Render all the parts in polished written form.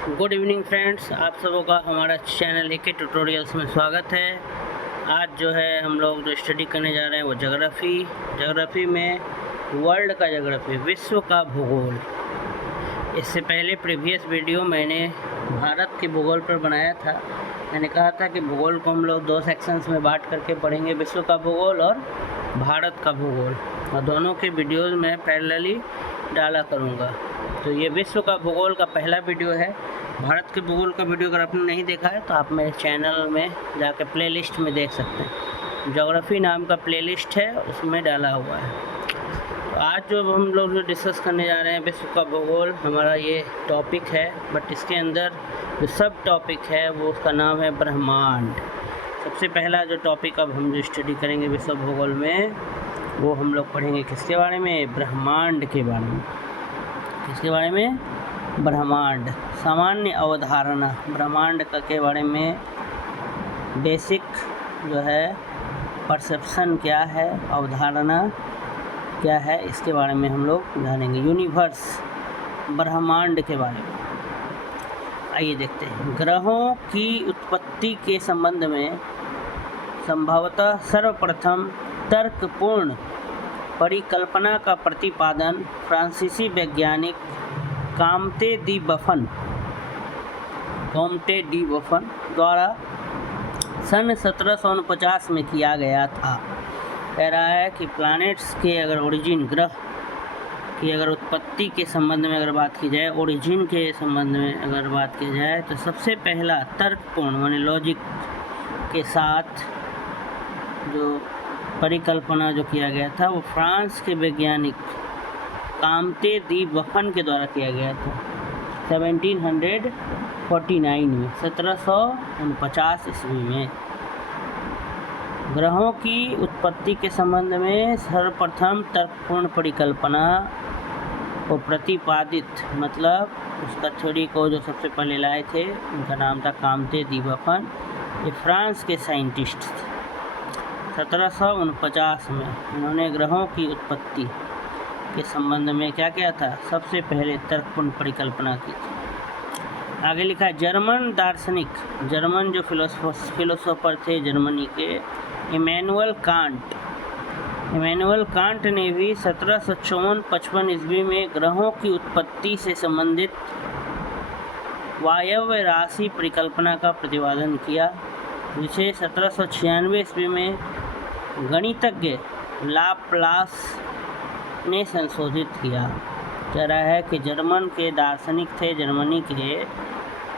Good evening friends, आप सबों का हमारा चैनल एके ट्यूटोरियल्स में स्वागत है। आज जो है हम लोग जो स्टडी करने जा रहे हैं वो ज्योग्राफी में वर्ल्ड का ज्योग्राफी, विश्व का भूगोल। इससे पहले प्रीवियस वीडियो मैंने भारत के भूगोल पर बनाया था। मैंने कहा था कि भूगोल को हम लोग 2 सेक्शंस में बांट करके पढ़ेंगे, विश्व का भूगोल और भारत का भूगोल, और दोनों के वीडियोज़ में पैरेलली डाला करूँगा। तो ये विश्व का भूगोल का पहला वीडियो है। भारत के भूगोल का वीडियो अगर आपने नहीं देखा है तो आप मेरे चैनल में जाकर प्लेलिस्ट में देख सकते हैं। ज्योग्राफी नाम का प्लेलिस्ट है, उसमें डाला हुआ है। तो आज जो हम लोग जो डिस्कस करने जा रहे हैं विश्व का भूगोल, हमारा ये टॉपिक है, बट इसके अंदर जो सब टॉपिक है वो उसका नाम है ब्रह्मांड। सबसे पहला जो टॉपिक अब हम जो स्टडी करेंगे विश्व भूगोल में, वो हम लोग पढ़ेंगे किसके बारे में? ब्रह्मांड के बारे में। किसके बारे में? ब्रह्मांड। सामान्य अवधारणा ब्रह्मांड का के बारे में, बेसिक जो है परसेप्शन क्या है, अवधारणा क्या है, इसके बारे में हम लोग जानेंगे। यूनिवर्स, ब्रह्मांड के बारे में। आइए देखते हैं। ग्रहों की उत्पत्ति के संबंध में संभवतः सर्वप्रथम तर्कपूर्ण परिकल्पना का प्रतिपादन फ्रांसीसी वैज्ञानिक कॉम्टे डी बफन द्वारा सन 1749 में किया गया था। कह रहा है कि प्लैनेट्स के अगर ओरिजिन, ग्रह की अगर उत्पत्ति के संबंध में अगर बात की जाए, ओरिजिन के संबंध में अगर बात की जाए, तो सबसे पहला तर्कपूर्ण माने लॉजिक के साथ जो परिकल्पना जो किया गया था वो फ्रांस के वैज्ञानिक कॉम्टे डी बफन के द्वारा किया गया था 1749 में, 1749 ईस्वी में। ग्रहों की उत्पत्ति के संबंध में सर्वप्रथम तर्कपूर्ण परिकल्पना को प्रतिपादित, मतलब उसका थ्योरी को जो सबसे पहले लाए थे, उनका नाम था कॉम्टे डी बफन। ये फ्रांस के साइंटिस्ट थे। 1749 में उन्होंने ग्रहों की उत्पत्ति के संबंध में क्या किया था? सबसे पहले तर्कपूर्ण परिकल्पना की थी। आगे लिखा है जर्मन दार्शनिक, जर्मन जो फिलोसोफर थे जर्मनी के, इमैनुअल कांट ने भी 1754-55 ईस्वी में ग्रहों की उत्पत्ति से संबंधित वायव्य राशि परिकल्पना का प्रतिपादन किया, जिसे 1796 ईस्वी में गणितज्ञ लाप्लास ने संशोधित किया। कह रहा है कि जर्मन के दार्शनिक थे जर्मनी के,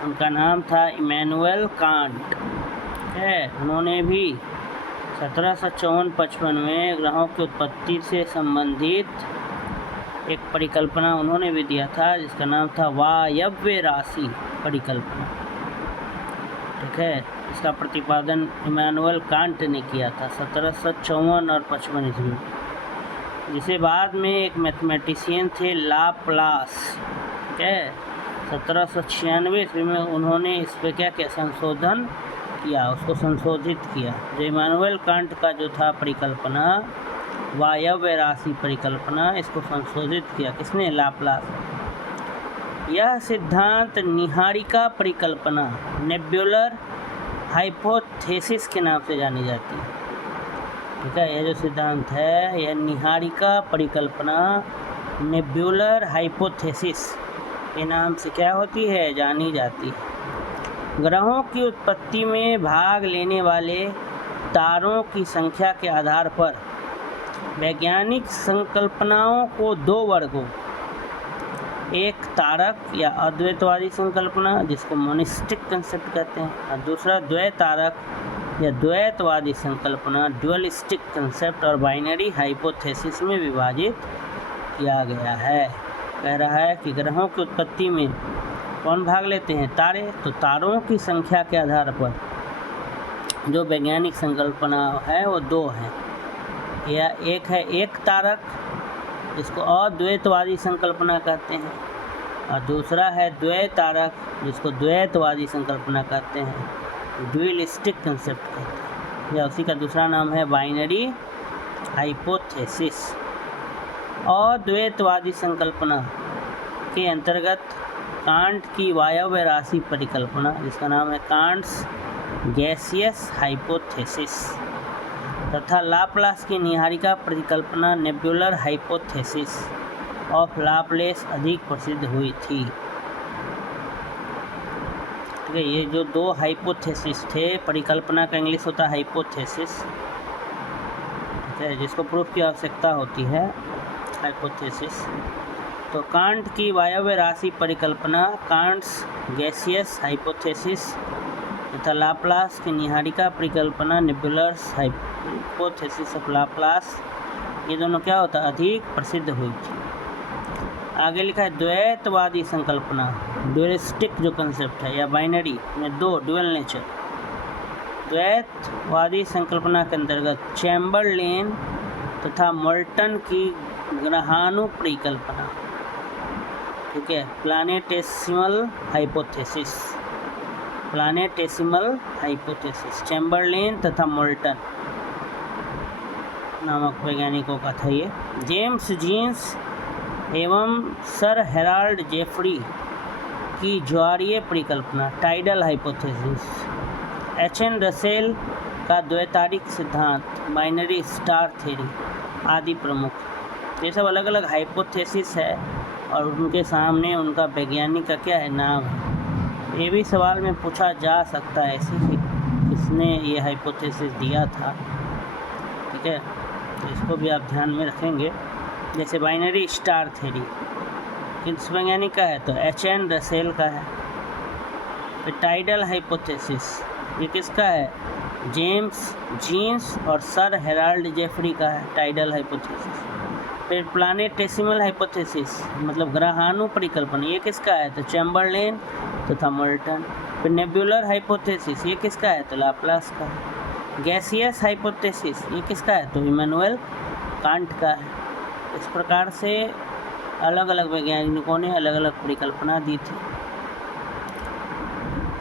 उनका नाम था इमैनुअल कांट है। उन्होंने भी 1754-55 में ग्रहों की उत्पत्ति से संबंधित एक परिकल्पना उन्होंने भी दिया था, जिसका नाम था वायव्य राशि परिकल्पना। ठीक है, इसका प्रतिपादन इमैनुअल कांट ने किया था 1754 और 55 ईस्वी में, जिसे बाद में एक मैथमेटिशियन थे लाप्लास। ठीक है, 1796 ईस्वी में उन्होंने इस पर क्या किया? संशोधन किया, उसको संशोधित किया। जो इमैनुअल कांट का जो था परिकल्पना, वायव्य राशि परिकल्पना, इसको संशोधित किया किसने? लाप्लास। यह सिद्धांत निहारिका परिकल्पना, नेब्युलर हाइपोथेसिस के नाम से जानी जाती है। ठीक है, यह जो सिद्धांत है, यह निहारिका परिकल्पना, नेब्युलर हाइपोथेसिस के नाम से क्या होती है? जानी जाती है। ग्रहों की उत्पत्ति में भाग लेने वाले तारों की संख्या के आधार पर वैज्ञानिक संकल्पनाओं को 2 वर्गों, एक तारक या अद्वैतवादी संकल्पना जिसको मोनिस्टिक कंसेप्ट कहते हैं, और दूसरा द्वैतारक या द्वैतवादी संकल्पना ड्यूअलिस्टिक कंसेप्ट और बाइनरी हाइपोथेसिस में विभाजित किया गया है। कह रहा है कि ग्रहों की उत्पत्ति में कौन भाग लेते हैं? तारे। तो तारों की संख्या के आधार पर जो वैज्ञानिक संकल्पना है वो 2 हैं। या एक है एक तारक, जिसको अद्वैतवादी संकल्पना कहते हैं, और दूसरा है द्वैतारक, जिसको द्वैतवादी संकल्पना कहते हैं, ड्यूअलिस्टिक कंसेप्ट कहते हैं, या उसी का दूसरा नाम है बाइनरी हाइपोथेसिस। अद्वैतवादी संकल्पना के अंतर्गत कांट की वायव्य राशि परिकल्पना, जिसका नाम है कांट्स गैसियस हाइपोथेसिस, तथा लाप्लास की निहारिका परिकल्पना नेबुलर हाइपोथेसिस ऑफ लाप्लेस अधिक प्रसिद्ध हुई थी। ठीक है, ये जो दो हाइपोथेसिस थे, परिकल्पना का इंग्लिश होता है हाइपोथेसिस, ठीक है, जिसको प्रूफ की आवश्यकता होती है, हाइपोथेसिस। तो कांट की वायव्य राशि परिकल्पना कांट्स गैसियस हाइपोथेसिस तथा लाप्लास की निहारिका परिकल्पना नेबुलर हाइपोथेसिस ऑफ लाप्लास, ये दोनों क्या होता है, अधिक प्रसिद्ध हुई थी। आगे लिखा है द्वैतवादी संकल्पना, ड्यूलिस्टिक जो कंसेप्ट है, या बाइनरी में दो, ड्यूअल नेचर। द्वैतवादी संकल्पना के अंतर्गत चैम्बरलेन तथा मोल्टन की ग्रहाणु परिकल्पना, ठीक है, प्लानेटेसिमल हाइपोथेसिस, प्लानेटेसिमल हाइपोथेसिस, चैम्बरलेन तथा मोल्टन नामक वैज्ञानिकों का था ये। जेम्स जीन्स एवं सर हेराल्ड जेफरी की ज्वारीय परिकल्पना, टाइडल हाइपोथेसिस, एच.एन. रसेल का द्वैतारिक सिद्धांत, बाइनरी स्टार थ्योरी आदि प्रमुख। ये सब अलग अलग हाइपोथेसिस है और उनके सामने उनका वैज्ञानिक का क्या है, नाम है। ये भी सवाल में पूछा जा सकता है ऐसे कि किसने ये हाइपोथेसिस दिया था, ठीक है, तो इसको भी आप ध्यान में रखेंगे। जैसे बाइनरी स्टार थ्योरी किस वैज्ञानिक का है, तो एच.एन. रसेल का है। फिर टाइडल हाइपोथेसिस, ये किसका है, जेम्स जीन्स और सर हेराल्ड जेफरी का है, टाइडल हाइपोथेसिस। फिर प्लानेटेसिमल हाइपोथेसिस मतलब ग्रहाणु परिकल्पना, ये किसका है, तो चैम्बरलेन तथा मोल्टन। फिर नेबुलर हाइपोथेसिस, ये किसका है, तो लाप्लास का है। गैसियस हाइपोथेसिस, ये किसका है, तो इमैनुअल कांट का है। इस प्रकार से अलग अलग वैज्ञानिकों ने अलग अलग परिकल्पना दी थी।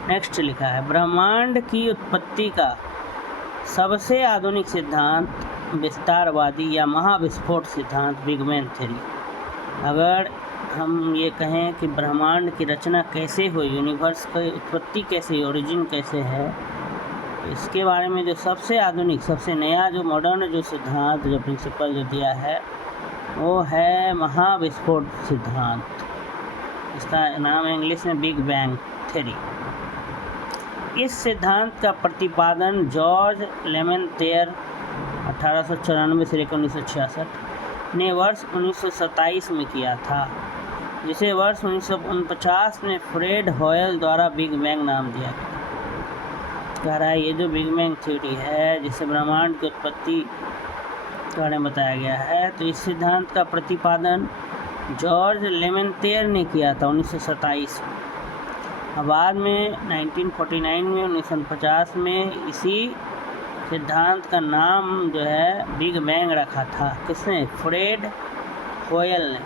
नेक्स्ट लिखा है ब्रह्मांड की उत्पत्ति का सबसे आधुनिक सिद्धांत विस्तारवादी या महाविस्फोट सिद्धांत, बिग बैंग थ्योरी। अगर हम ये कहें कि ब्रह्मांड की रचना कैसे हुई, यूनिवर्स की उत्पत्ति कैसे हुई, ओरिजिन कैसे है, इसके बारे में जो सबसे आधुनिक, सबसे नया, जो मॉडर्न जो सिद्धांत, जो प्रिंसिपल जो दिया है, वो है महाविस्फोट सिद्धांत। इसका नाम है इंग्लिश में बिग बैंग थ्योरी। इस सिद्धांत का प्रतिपादन जॉर्ज लेमेंतेयर 1894 से लेकर 1966 ने वर्ष 1927 में किया था, जिसे वर्ष 1949 में फ्रेड हॉयल द्वारा बिग बैंग नाम दिया गया। कह रहा है ये जो बिग बैंग थ्योरी है, जिसे ब्रह्मांड की उत्पत्ति के बारे में बताया गया है, तो इस सिद्धांत का प्रतिपादन जॉर्ज लेमेंतेयर ने किया था 1927 में। बाद में 1949 में 1950 में इसी सिद्धांत का नाम जो है बिग बैंग रखा था। किसने, फ्रेड हॉयल ने।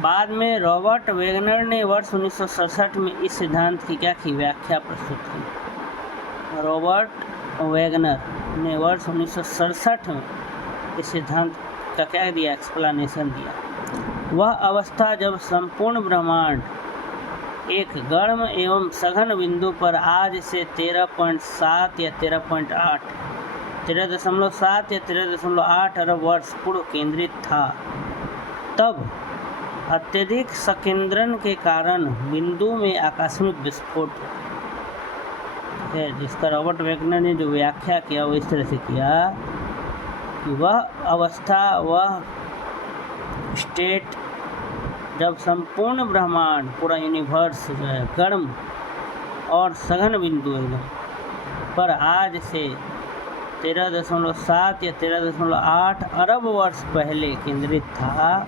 बाद में रॉबर्ट वेगनर ने वर्ष 1967 में इस सिद्धांत की क्या की, व्याख्या प्रस्तुत की। रॉबर्ट वेगनर ने वर्ष 1967 में इस सिद्धांत का क्या दिया, एक्सप्लेनेशन दिया। वह अवस्था जब संपूर्ण ब्रह्मांड एक गर्म एवं सघन बिंदु पर आज से 13.7 या 13.8 13.7 या 13.8 अरब वर्ष पूर्व केंद्रित था, तब अत्यधिक संकेंद्रण के कारण बिंदु में आकस्मिक विस्फोट है, जिसका रॉबर्ट वेगनर ने जो व्याख्या किया वो इस तरह से किया कि वह अवस्था, वह स्टेट जब संपूर्ण ब्रह्मांड, पूरा यूनिवर्स जो है गर्म और सघन बिंदु पर आज से 13.7 या 13.8 अरब वर्ष पहले केंद्रित था,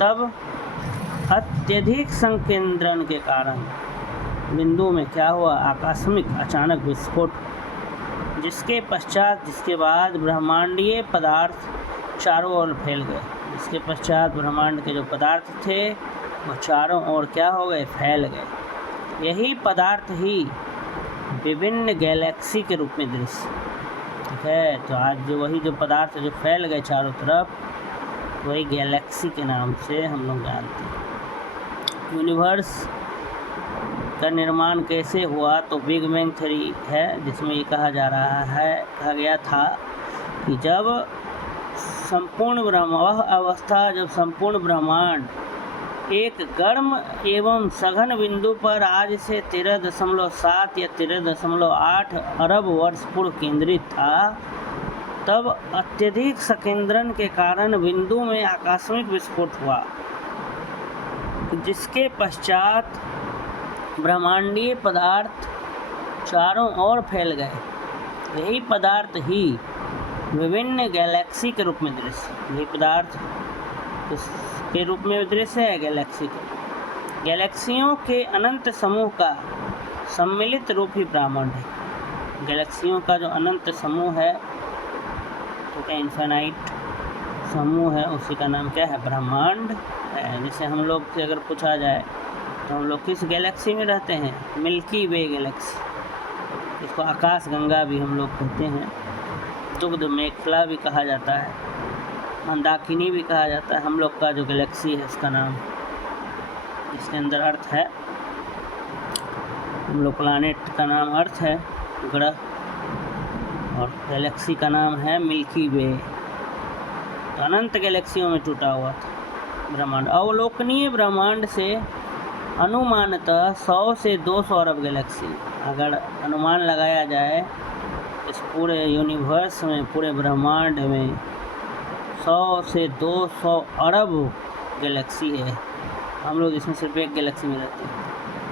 तब अत्यधिक संकेंद्रण के कारण बिंदु में क्या हुआ, आकस्मिक अचानक विस्फोट, जिसके बाद ब्रह्मांडीय पदार्थ चारों ओर फैल गए। इसके पश्चात ब्रह्मांड के जो पदार्थ थे वो चारों ओर क्या हो गए, फैल गए। यही पदार्थ ही विभिन्न गैलेक्सी के रूप में दृश्य, ठीक है। तो आज जो वही जो पदार्थ जो फैल गए चारों तरफ, वही गैलेक्सी के नाम से हम लोग जानते हैं। यूनिवर्स का निर्माण कैसे हुआ, तो बिग बैंग थ्योरी है जिसमें ये कहा गया था कि जब वह अवस्था जब संपूर्ण ब्रह्मांड एक गर्म एवं सघन बिंदु पर आज से 13.7 या 13.8 अरब वर्ष पूर्व केंद्रित था, तब अत्यधिक संकेंद्रण के कारण बिंदु में आकस्मिक विस्फोट हुआ, जिसके पश्चात ब्रह्मांडीय पदार्थ चारों ओर फैल गए। यही पदार्थ ही विभिन्न गैलेक्सी के रूप में दृश्य यही पदार्थ के रूप में दृश्य है गैलेक्सियों के अनंत समूह का सम्मिलित रूप ही ब्रह्मांड है। गैलेक्सियों का जो अनंत समूह है, तो क्या इन्फिनाइट समूह है, उसी का नाम क्या है, ब्रह्मांड है। जैसे हम लोग से अगर पूछा जाए तो हम लोग किस गैलेक्सी में रहते हैं, मिल्की वे गैलेक्सी, इसको आकाश गंगा भी हम लोग कहते हैं, दुग्ध मेखला भी कहा जाता है, मंदाकिनी भी कहा जाता है। हम लोग का जो गैलेक्सी है उसका नाम, इसके अंदर अर्थ है, हम लोग प्लानेट का नाम अर्थ है, ग्रह, और गैलेक्सी का नाम है मिल्की वे। तो अनंत गैलेक्सियों में टूटा हुआ था ब्रह्मांड। अवलोकनीय ब्रह्मांड से अनुमानतः 100 से 200 अरब गैलेक्सी, अगर अनुमान लगाया जाए इस पूरे यूनिवर्स में, पूरे ब्रह्मांड में 100 से 200 अरब गैलेक्सी है। हम लोग इसमें सिर्फ एक गैलेक्सी में रहते हैं।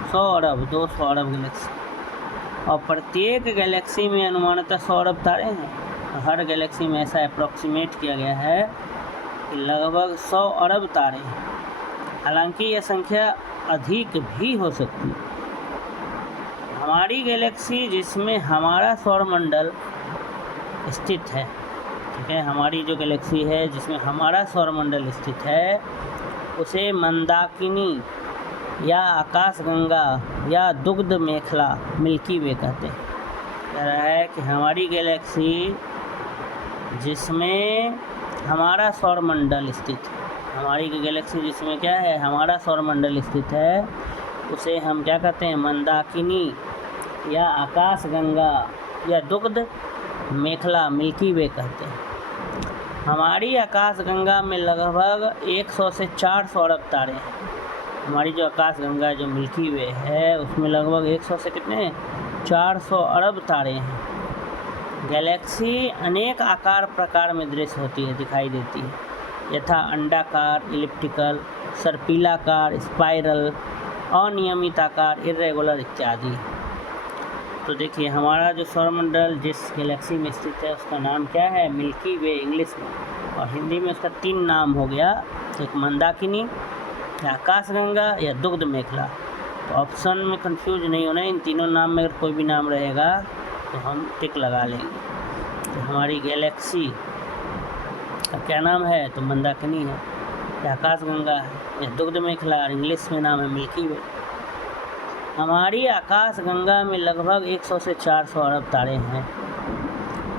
100 अरब 200 अरब गैलेक्सी, और प्रत्येक गैलेक्सी में अनुमानतः 100 अरब तारे हैं। हर गैलेक्सी में ऐसा अप्रॉक्सीमेट किया गया है कि लगभग 100 अरब तारे हैं। हालांकि यह संख्या अधिक भी हो सकती है। हमारी गैलेक्सी जिसमें हमारा सौरमंडल स्थित है, ठीक है, हमारी जो गैलेक्सी है जिसमें हमारा सौरमंडल स्थित है, उसे मंदाकिनी या आकाशगंगा या दुग्ध मेखला मिल्की वे कहते हैं। कह रहा है कि हमारी गैलेक्सी जिसमें हमारा सौरमंडल स्थित है, हमारी गैलेक्सी जिसमें क्या है, हमारा सौरमंडल स्थित है, उसे हम क्या कहते हैं, मंदाकिनी या आकाशगंगा या दुग्ध मेखला मिल्की वे कहते हैं। हमारी आकाशगंगा में लगभग 100 से 400 अरब तारे हैं। हमारी जो आकाशगंगा जो मिल्की वे है, उसमें लगभग 100 से कितने 400 अरब तारे हैं। गैलेक्सी अनेक आकार प्रकार में दृश्य होती है, दिखाई देती है, यथा अंडाकार, इलिप्टिकल, सर्पिलाकार, स्पाइरल, अनियमित आकार, इर्रेगुलर इत्यादि। तो देखिए हमारा जो सौरमंडल जिस गैलेक्सी में स्थित है उसका नाम क्या है, मिल्की वे इंग्लिश में, और हिंदी में उसका 3 नाम हो गया, एक मंदाकिनी या आकाशगंगा या दुग्ध मेखला। तो ऑप्शन में कंफ्यूज नहीं होना, इन तीनों नाम में अगर कोई भी नाम रहेगा तो हम टिक लगा लेंगे। तो हमारी गैलेक्सी का क्या नाम है, तो मंदाकिनी है, या आकाशगंगा है, या दुग्ध मेखला, इंग्लिश में नाम है मिल्की वे। हमारी आकाशगंगा में लगभग 100 से 400 अरब तारे हैं।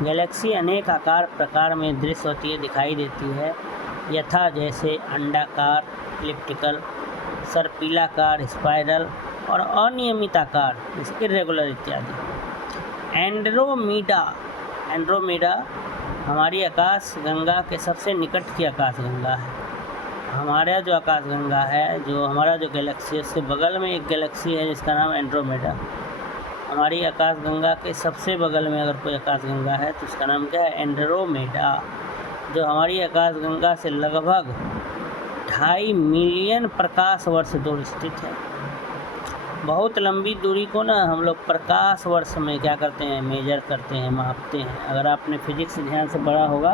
गैलेक्सी अनेक आकार प्रकार में दृश्य होती है, दिखाई देती है, यथा जैसे अंडाकार, इलिप्टिकल, सर्पिलाकार, स्पाइरल और अनियमित आकार, इर्रेगुलर इत्यादि। एंड्रोमेडा हमारी आकाशगंगा के सबसे निकट की आकाशगंगा है। हमारा जो आकाशगंगा है, जो हमारा जो गैलेक्सी है, उसके बगल में एक गैलेक्सी है जिसका नाम एंड्रोमेडा। हमारी आकाशगंगा के सबसे बगल में अगर कोई आकाशगंगा है तो उसका नाम क्या है, एंड्रोमेडा, जो हमारी आकाशगंगा से लगभग 2.5 मिलियन प्रकाश वर्ष दूर स्थित है। बहुत लंबी दूरी को ना हम लोग प्रकाश वर्ष में क्या करते हैं, मेजर करते हैं, मापते हैं। अगर आपने फिजिक्स ध्यान से पढ़ा होगा,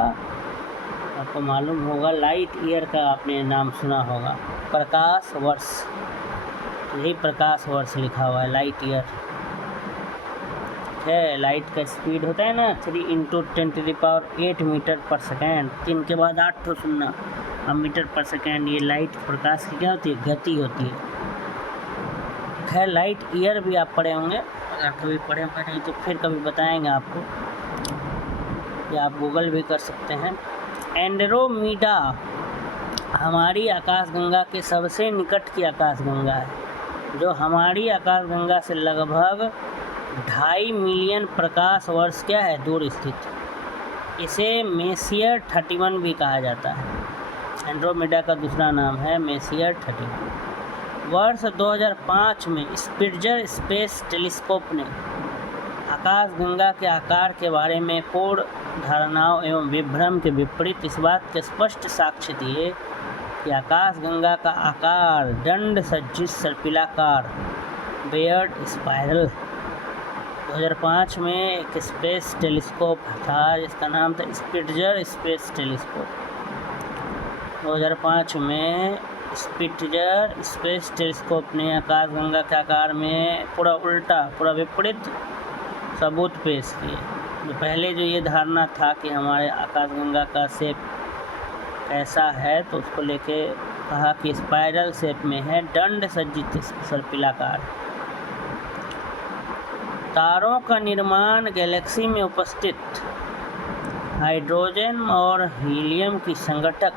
आपको मालूम होगा, लाइट ईयर का आपने नाम सुना होगा, प्रकाश वर्ष, यही प्रकाश वर्ष लिखा हुआ है, लाइट ईयर है। लाइट का स्पीड होता है ना 3 × 10⁸ मीटर पर सेकेंड, 3 के बाद 8 तो सुनना, अब मीटर पर सेकेंड। ये लाइट प्रकाश की क्या होती है, गति होती है। खैर लाइट ईयर भी आप पढ़े होंगे, अगर कभी पढ़े होंगे, नहीं तो फिर कभी बताएंगे आपको, या आप गूगल भी कर सकते हैं। हमारी आकाशगंगा के सबसे निकट की आकाशगंगा है, जो हमारी आकाशगंगा से लगभग 2.5 मिलियन प्रकाश वर्ष क्या है दूर स्थित। इसे मेसियर 31 भी कहा जाता है। एंड्रोमेडा का दूसरा नाम है मेसियर 31। वर्ष 2005 में स्पिट्जर स्पेस टेलीस्कोप ने आकाशगंगा के आकार के बारे में पूर्ण धारणाओं एवं विभ्रम के विपरीत इस बात के स्पष्ट साक्ष्य दिए कि आकाशगंगा का आकार दंड सज्जित सर्पिलाकार बेयर्ड स्पाइरल। 2005 में एक स्पेस टेलीस्कोप था जिसका नाम था स्पिट्जर स्पेस टेलीस्कोप। 2005 में स्पिट्जर स्पेस टेलीस्कोप ने आकाशगंगा के आकार में पूरा विपरीत सबूत पेश किए। जो पहले जो ये धारणा था कि हमारे आकाशगंगा का शेप कैसा है, तो उसको लेके कहा कि स्पाइरल शेप में है, दंड सज्जित सर्पिलाकार। तारों का निर्माण गैलेक्सी में उपस्थित हाइड्रोजन और हीलियम की संघटक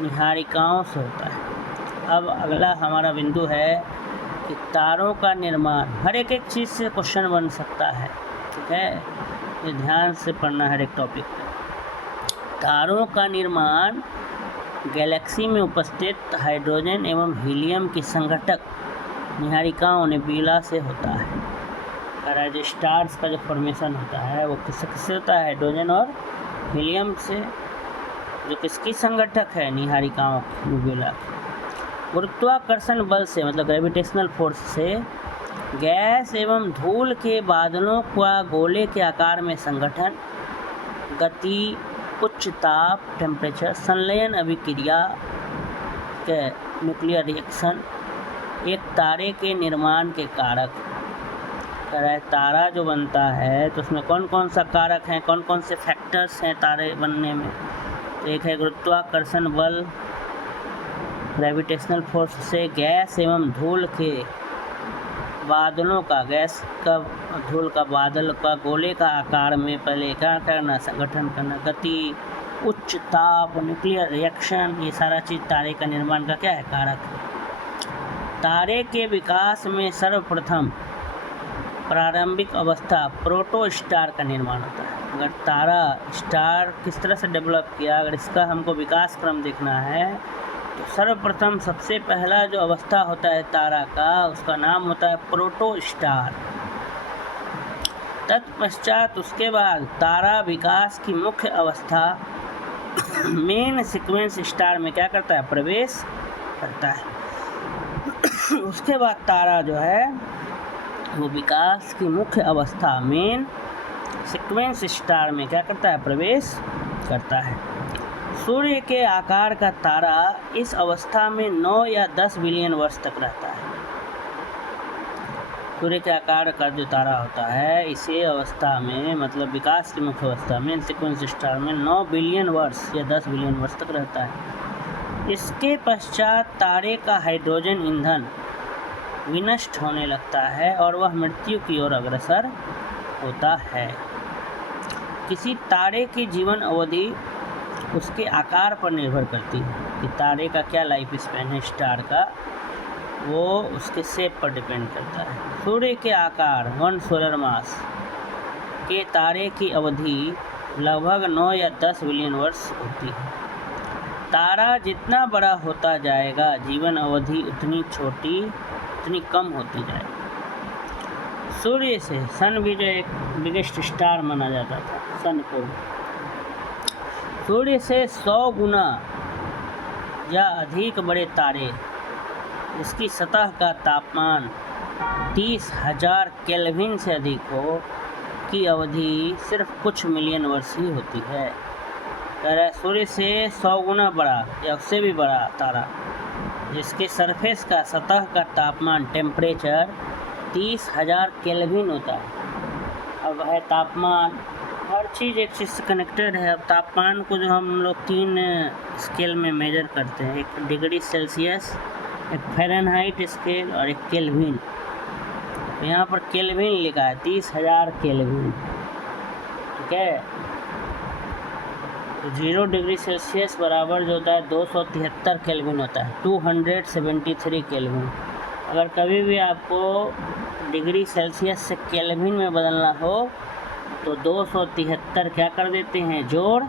निहारिकाओं से होता है। अब अगला हमारा बिंदु है कि तारों का निर्माण, हर एक चीज़ से क्वेश्चन बन सकता है, ठीक है, ये ध्यान से पढ़ना है एक टॉपिक। तारों का निर्माण गैलेक्सी में उपस्थित हाइड्रोजन एवं हीलियम की संघटक निहारिकाओं नेबुला से होता है। जो स्टार्स का जो फॉर्मेशन होता है वो किससे होता है? हाइड्रोजन और हीलियम से, जो किसकी संघटक है? निहारिकाओं की, नेबुला की। गुरुत्वाकर्षण बल से मतलब ग्रेविटेशनल फोर्स से गैस एवं धूल के बादलों का गोले के आकार में संगठन, गति, उच्च ताप टेम्परेचर, संलयन अभिक्रिया के न्यूक्लियर रिएक्शन एक तारे के निर्माण के कारक। तारा जो बनता है तो उसमें कौन कौन सा कारक हैं, कौन कौन से फैक्टर्स हैं तारे बनने में? तो एक है गुरुत्वाकर्षण बल, ग्रेविटेशनल फोर्स से गैस एवं धूल के बादलों का, गैस का धूल का बादल का गोले का आकार में पहले क्या करना? संगठन करना, गति, उच्च ताप, न्यूक्लियर रिएक्शन, ये सारा चीज़ तारे का निर्माण का क्या है? कारक। तारे के विकास में सर्वप्रथम प्रारंभिक अवस्था प्रोटो स्टार का निर्माण होता है। अगर तारा स्टार किस तरह से डेवलप किया, अगर इसका हमको विकास क्रम देखना है तो सर्वप्रथम सबसे पहला जो अवस्था होता है तारा का, उसका नाम होता है प्रोटो स्टार। तत्पश्चात उसके बाद तारा विकास की मुख्य अवस्था मेन सीक्वेंस स्टार में क्या करता है? प्रवेश करता है। उसके बाद तारा जो है वो विकास की मुख्य अवस्था मेन सीक्वेंस स्टार में क्या करता है? प्रवेश करता है। सूर्य के आकार का तारा इस अवस्था में 9 या 10 बिलियन वर्ष तक रहता है। सूर्य के आकार का जो तारा होता है इसी अवस्था में, मतलब विकास की मुख्य अवस्था में सीक्वेंस स्टार में 9 बिलियन वर्ष या 10 बिलियन वर्ष तक रहता है। इसके पश्चात तारे का हाइड्रोजन ईंधन विनष्ट होने लगता है और वह मृत्यु की ओर अग्रसर होता है। किसी तारे की जीवन अवधि उसके आकार पर निर्भर करती है कि तारे का क्या लाइफ स्पैन है, स्टार का, वो उसके शेप पर डिपेंड करता है। सूर्य के आकार 1 सोलर मास के तारे की अवधि लगभग 9 या 10 बिलियन वर्ष होती है। तारा जितना बड़ा होता जाएगा जीवन अवधि उतनी कम होती जाएगी। सूर्य से सन भी जो एक बिगेस्ट स्टार माना जाता था, सन को सूर्य से 100 गुना या अधिक बड़े तारे जिसकी सतह का तापमान 30,000 केल्विन से अधिक हो की अवधि सिर्फ कुछ मिलियन वर्ष ही होती है। सूर्य से 100 गुना बड़ा या उससे भी बड़ा तारा जिसके सरफेस का, सतह का तापमान टेम्परेचर 30,000 केल्विन होता है। अब है तापमान, हर चीज़ एक चीज़ से कनेक्टेड है। अब तापमान को जो हम लोग 3 स्केल में मेजर करते हैं, एक डिग्री सेल्सियस, एक फ़ारेनहाइट स्केल और एक केल्विन। तो यहाँ पर केल्विन लिखा है, 30,000 केल्विन, ठीक है। तो 0 डिग्री सेल्सियस बराबर जो होता है 273 केल्विन होता है, 273 केल्विन। अगर कभी भी आपको डिग्री सेल्सियस से केल्विन में बदलना हो तो 273 क्या कर देते हैं, जोड़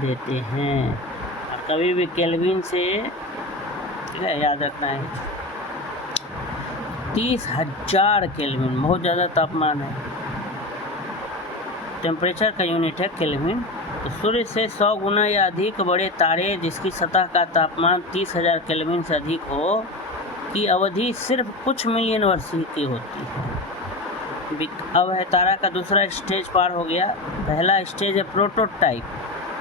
देते हैं। और कभी भी केल्विन से याद रखना है 30,000 केल्विन, बहुत ज़्यादा तापमान है। टेम्परेचर का यूनिट है केल्विन। तो सूर्य से 100 गुना या अधिक बड़े तारे जिसकी सतह का तापमान 30,000 केल्विन से अधिक हो की अवधि सिर्फ कुछ मिलियन वर्ष की होती है। अब है तारा का दूसरा स्टेज पार हो गया। पहला स्टेज है प्रोटोटाइप,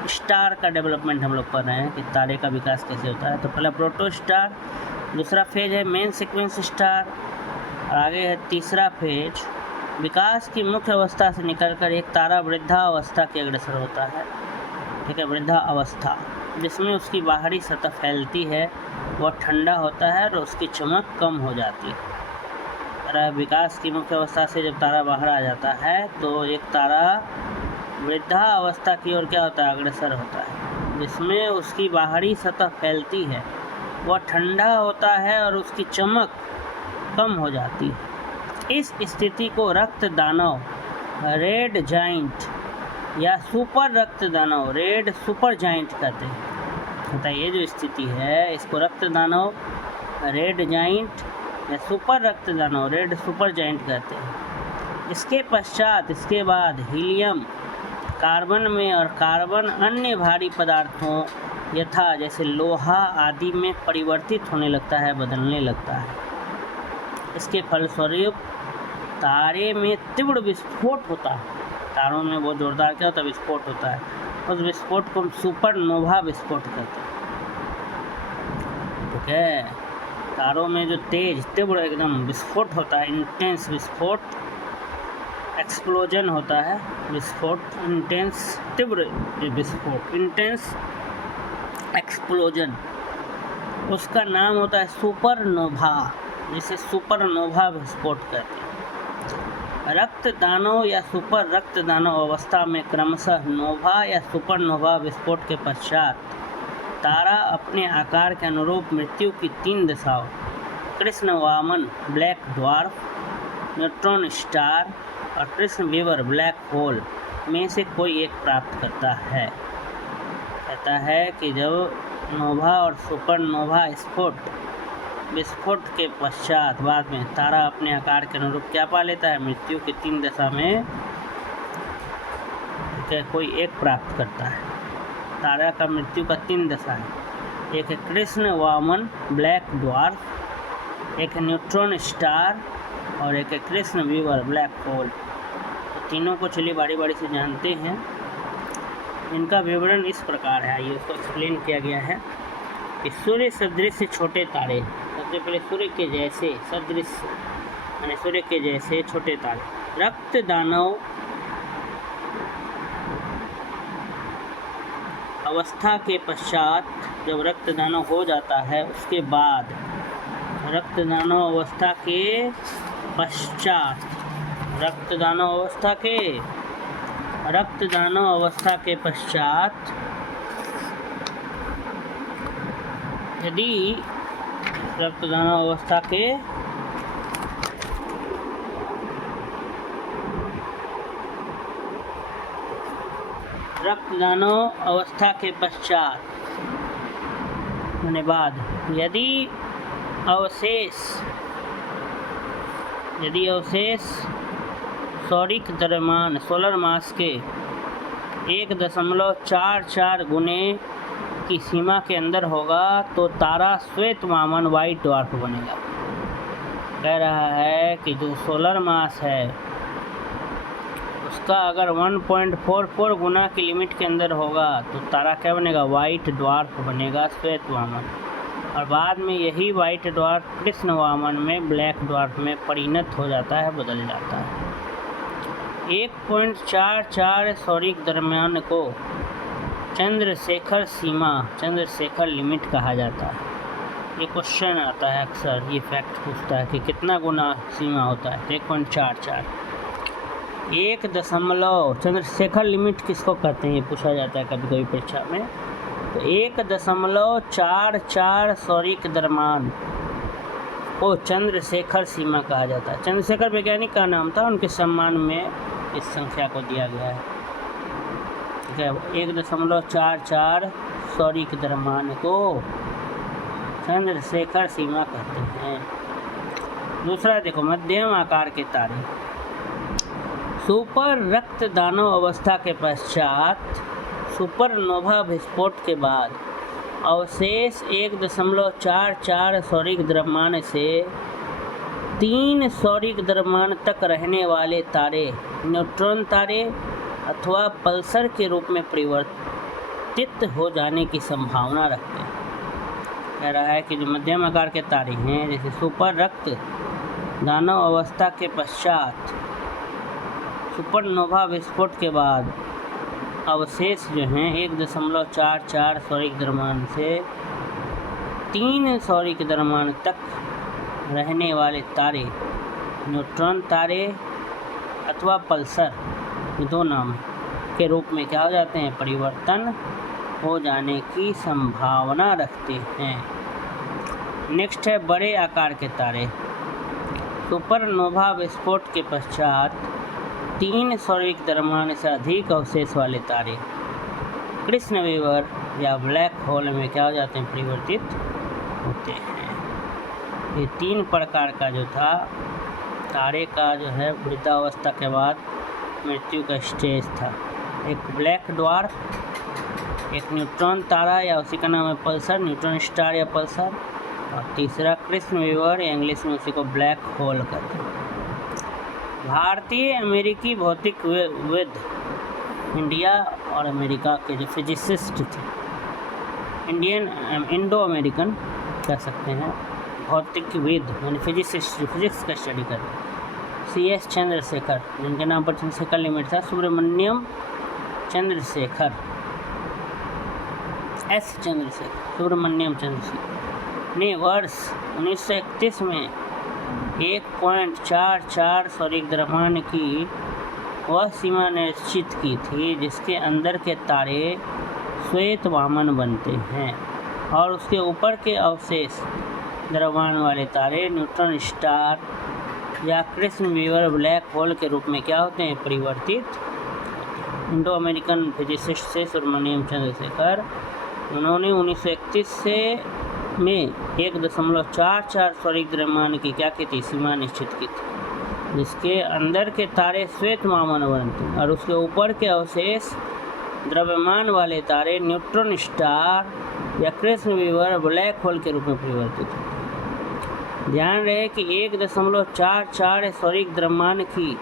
स्टार का डेवलपमेंट हम लोग कर रहे हैं कि तारे का विकास कैसे होता है। तो पहला प्रोटो स्टार, दूसरा फेज है मेन सीक्वेंस स्टार, और आगे है तीसरा फेज विकास की मुख्य अवस्था से निकलकर एक तारा वृद्धावस्था की अग्रसर होता है। ठीक है, वृद्धावस्था जिसमें उसकी बाहरी सतह फैलती है, वह ठंडा होता है और उसकी चमक कम हो जाती है। तारा विकास की मुख्य अवस्था से जब तारा बाहर आ जाता है तो एक तारा वृद्धावस्था की ओर क्या होता है, अग्रसर होता है, जिसमें उसकी बाहरी सतह फैलती है, वह ठंडा होता है और उसकी चमक कम हो जाती है। इस स्थिति को रक्त दानव, रेड जाइंट या सुपर रक्त दानव, रेड सुपर जाइंट कहते हैं। बताइए जो स्थिति है इसको रक्त दानव, रेड जाइंट या सुपर रक्त दानव, रेड सुपर जाइंट कहते हैं। इसके पश्चात, इसके बाद हीलियम कार्बन में और कार्बन अन्य भारी पदार्थों यथा जैसे लोहा आदि में परिवर्तित होने लगता है, बदलने लगता है। इसके फलस्वरूप तारे में तीव्र विस्फोट होता है। तारों में बहुत जोरदार क्या होता है, विस्फोट होता है। उस विस्फोट को हम सुपरनोवा विस्फोट कहते हैं। ठीक है, तारों में जो तेज तीव्र एकदम विस्फोट होता है, इंटेंस विस्फोट, एक्सप्लोजन होता है, विस्फोट, इंटेंस तीव्र विस्फोट, इंटेंस एक्सप्लोजन, उसका नाम होता है सुपरनोवा, जिसे सुपरनोवा विस्फोट कहते हैं। रक्त दानव या सुपर रक्त दानव अवस्था में क्रमशः नोवा या सुपरनोवा विस्फोट के पश्चात तारा अपने आकार के अनुरूप मृत्यु की 3 दशाओं कृष्ण वामन ब्लैक ड्वार्फ, न्यूट्रॉन स्टार और कृष्ण वीवर ब्लैक होल में से कोई एक प्राप्त करता है। कहता है कि जब नोवा और सुपरनोवा विस्फोट के पश्चात बाद में तारा अपने आकार के अनुरूप क्या पा लेता है, मृत्यु की 3 दशा में कोई एक प्राप्त करता है। तारा का मृत्यु का 3 दशा है, एक है कृष्ण वामन ब्लैक ड्वार्फ, एक है न्यूट्रॉन स्टार और एक है कृष्ण वीवर ब्लैक होल। तो तीनों को चलिए बारी बारी से जानते हैं। इनका विवरण इस प्रकार है, आइए उसको एक्सप्लेन किया गया है कि सूर्य सदृश छोटे तारे, सबसे पहले सूर्य के जैसे सदृश यानी सूर्य के जैसे छोटे तारे, रक्त दानव अवस्था के पश्चात, जब रक्त दानव हो जाता है उसके बाद, रक्त दानव अवस्था के पश्चात, रक्त दानव अवस्था के पश्चात यदि रक्त दानव अवस्था के पश्चात होने बाद यदि अवशेष सौरिक द्रव्यमान सोलर मास के 1.44 गुने की सीमा के अंदर होगा तो तारा श्वेत वामन वाइट ड्वार्फ बनेगा। कह रहा है कि जो सोलर मास है उसका अगर 1.44 गुना की लिमिट के अंदर होगा तो तारा क्या बनेगा, वाइट ड्वार्फ बनेगा, श्वेत वामन। और बाद में यही वाइट ड्वार्फ कृष्ण वामन में ब्लैक ड्वार्फ में परिणत हो जाता है, बदल जाता है। 1.44 सौरिक द्रव्यमान को चंद्रशेखर लिमिट कहा जाता है। ये क्वेश्चन आता है अक्सर, ये फैक्ट पूछता है कि कितना गुना सीमा होता है, 1.44। 1 चंद्रशेखर लिमिट किसको कहते हैं, ये पूछा जाता है कभी कभी परीक्षा में। तो 1.44 सौरिक द्रव्यमान को चंद्रशेखर सीमा कहा जाता है। चंद्रशेखर वैज्ञानिक का नाम था, उनके सम्मान में इस संख्या को दिया गया है। ठीक है, 1.44 सौरिक द्रव्यमान को चंद्रशेखर सीमा कहते हैं। दूसरा देखो, मध्यम आकार के तारे। सुपर रक्त दानव अवस्था के पश्चात सुपरनोवा विस्फोट के बाद अवशेष 1.44 सौरिक द्रव्यमान से 3 सौरिक द्रव्यमान तक रहने वाले तारे न्यूट्रॉन तारे अथवा पल्सर के रूप में परिवर्तित हो जाने की संभावना रखते हैं। कह रहा है कि जो मध्यम आकार के तारे हैं, जैसे सुपर रक्त दानव अवस्था के पश्चात सुपरनोवा विस्फोट के बाद अवशेष जो हैं 1.44 सौरिक द्रव्यमान से 3 सौरिक द्रव्यमान तक रहने वाले तारे न्यूट्रॉन तारे अथवा पल्सर, दो नाम के रूप में क्या हो जाते हैं, परिवर्तन हो जाने की संभावना रखते हैं। नेक्स्ट है बड़े आकार के तारे। सुपरनोवा विस्फोट के पश्चात 3 सौरिक द्रव्यमान से अधिक अवशेष वाले तारे कृष्णविवर या ब्लैक होल में क्या हो जाते हैं, परिवर्तित होते हैं। ये 3 प्रकार का जो था तारे का जो है वृद्धावस्था के बाद मृत्यु का स्टेज था। एक ब्लैक ड्वार्फ, एक न्यूट्रॉन तारा या उसी का नाम है पल्सर, न्यूट्रॉन स्टार या पल्सर, और तीसरा कृष्णविवर या इंग्लिश में उसी को ब्लैक होल कहते हैं। भारतीय अमेरिकी भौतिकविद इंडिया और अमेरिका के जो फिजिसिस्ट थे, इंडो अमेरिकन कह सकते हैं, भौतिकविद यानी फिजिसिस्ट, फिजिक्स का स्टडी करते हैं, CS चंद्रशेखर, जिनके नाम पर चंद्रशेखर लिमिट था, सुब्रमण्यम चंद्रशेखर, सुब्रमण्यम चंद्रशेखर ने वर्ष 1931 में 1.44 सौरिक द्रव्यमान की वह सीमा निश्चित की थी जिसके अंदर के तारे श्वेत वामन बनते हैं और उसके ऊपर के अवशेष द्रव्यमान वाले तारे न्यूट्रॉन स्टार या कृष्णविवर ब्लैक होल के रूप में क्या होते हैं, परिवर्तित। इंडो अमेरिकन फिजिसिस्ट से सुब्रमण्यम चंद्रशेखर, उन्होंने 1931 से में 1.44 सौरिक द्रव्यमान की क्या की थी, सीमा निश्चित की थी जिसके अंदर के तारे श्वेत वामन बनते हैं और उसके ऊपर के अवशेष द्रव्यमान वाले तारे न्यूट्रॉन स्टार या कृष्णविवर ब्लैक होल के रूप में परिवर्तित होते हैं। ध्यान रहे कि 1.44 सौरिक द्रव्यमान की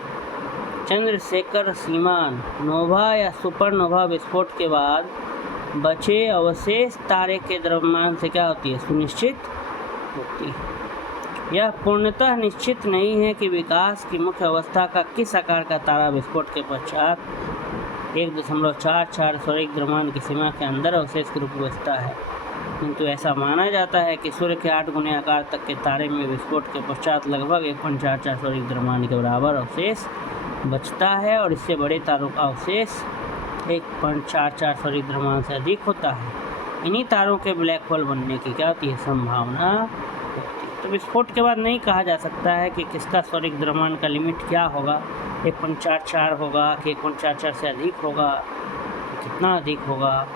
चंद्रशेखर सीमा नोवा या सुपरनोवा विस्फोट के बाद बचे अवशेष तारे के द्रव्यमान से क्या होती है, सुनिश्चित होती है। यह पूर्णतः निश्चित नहीं है कि विकास की मुख्य अवस्था का किस आकार का तारा विस्फोट के पश्चात 1.44 सौरिक द्रव्यमान की सीमा के अंदर अवशेष के रूप में बचता है, किंतु ऐसा माना जाता है कि सूर्य के 8 गुने आकार तक के तारे में विस्फोट के पश्चात लगभग 1.44 सौरिक द्रव्यमान के बराबर अवशेष बचता है और इससे बड़े तारों का अवशेष 1.44 सौरिक द्रव्यमान से अधिक होता है। इन्हीं तारों के ब्लैक होल बनने की क्या होती है, संभावना होती है। तो विस्फोट के बाद नहीं कहा जा सकता है कि किसका सौरिक द्रव्यमान का लिमिट क्या होगा, 1.44 होगा कि 1.44 से अधिक होगा, कितना अधिक होगा।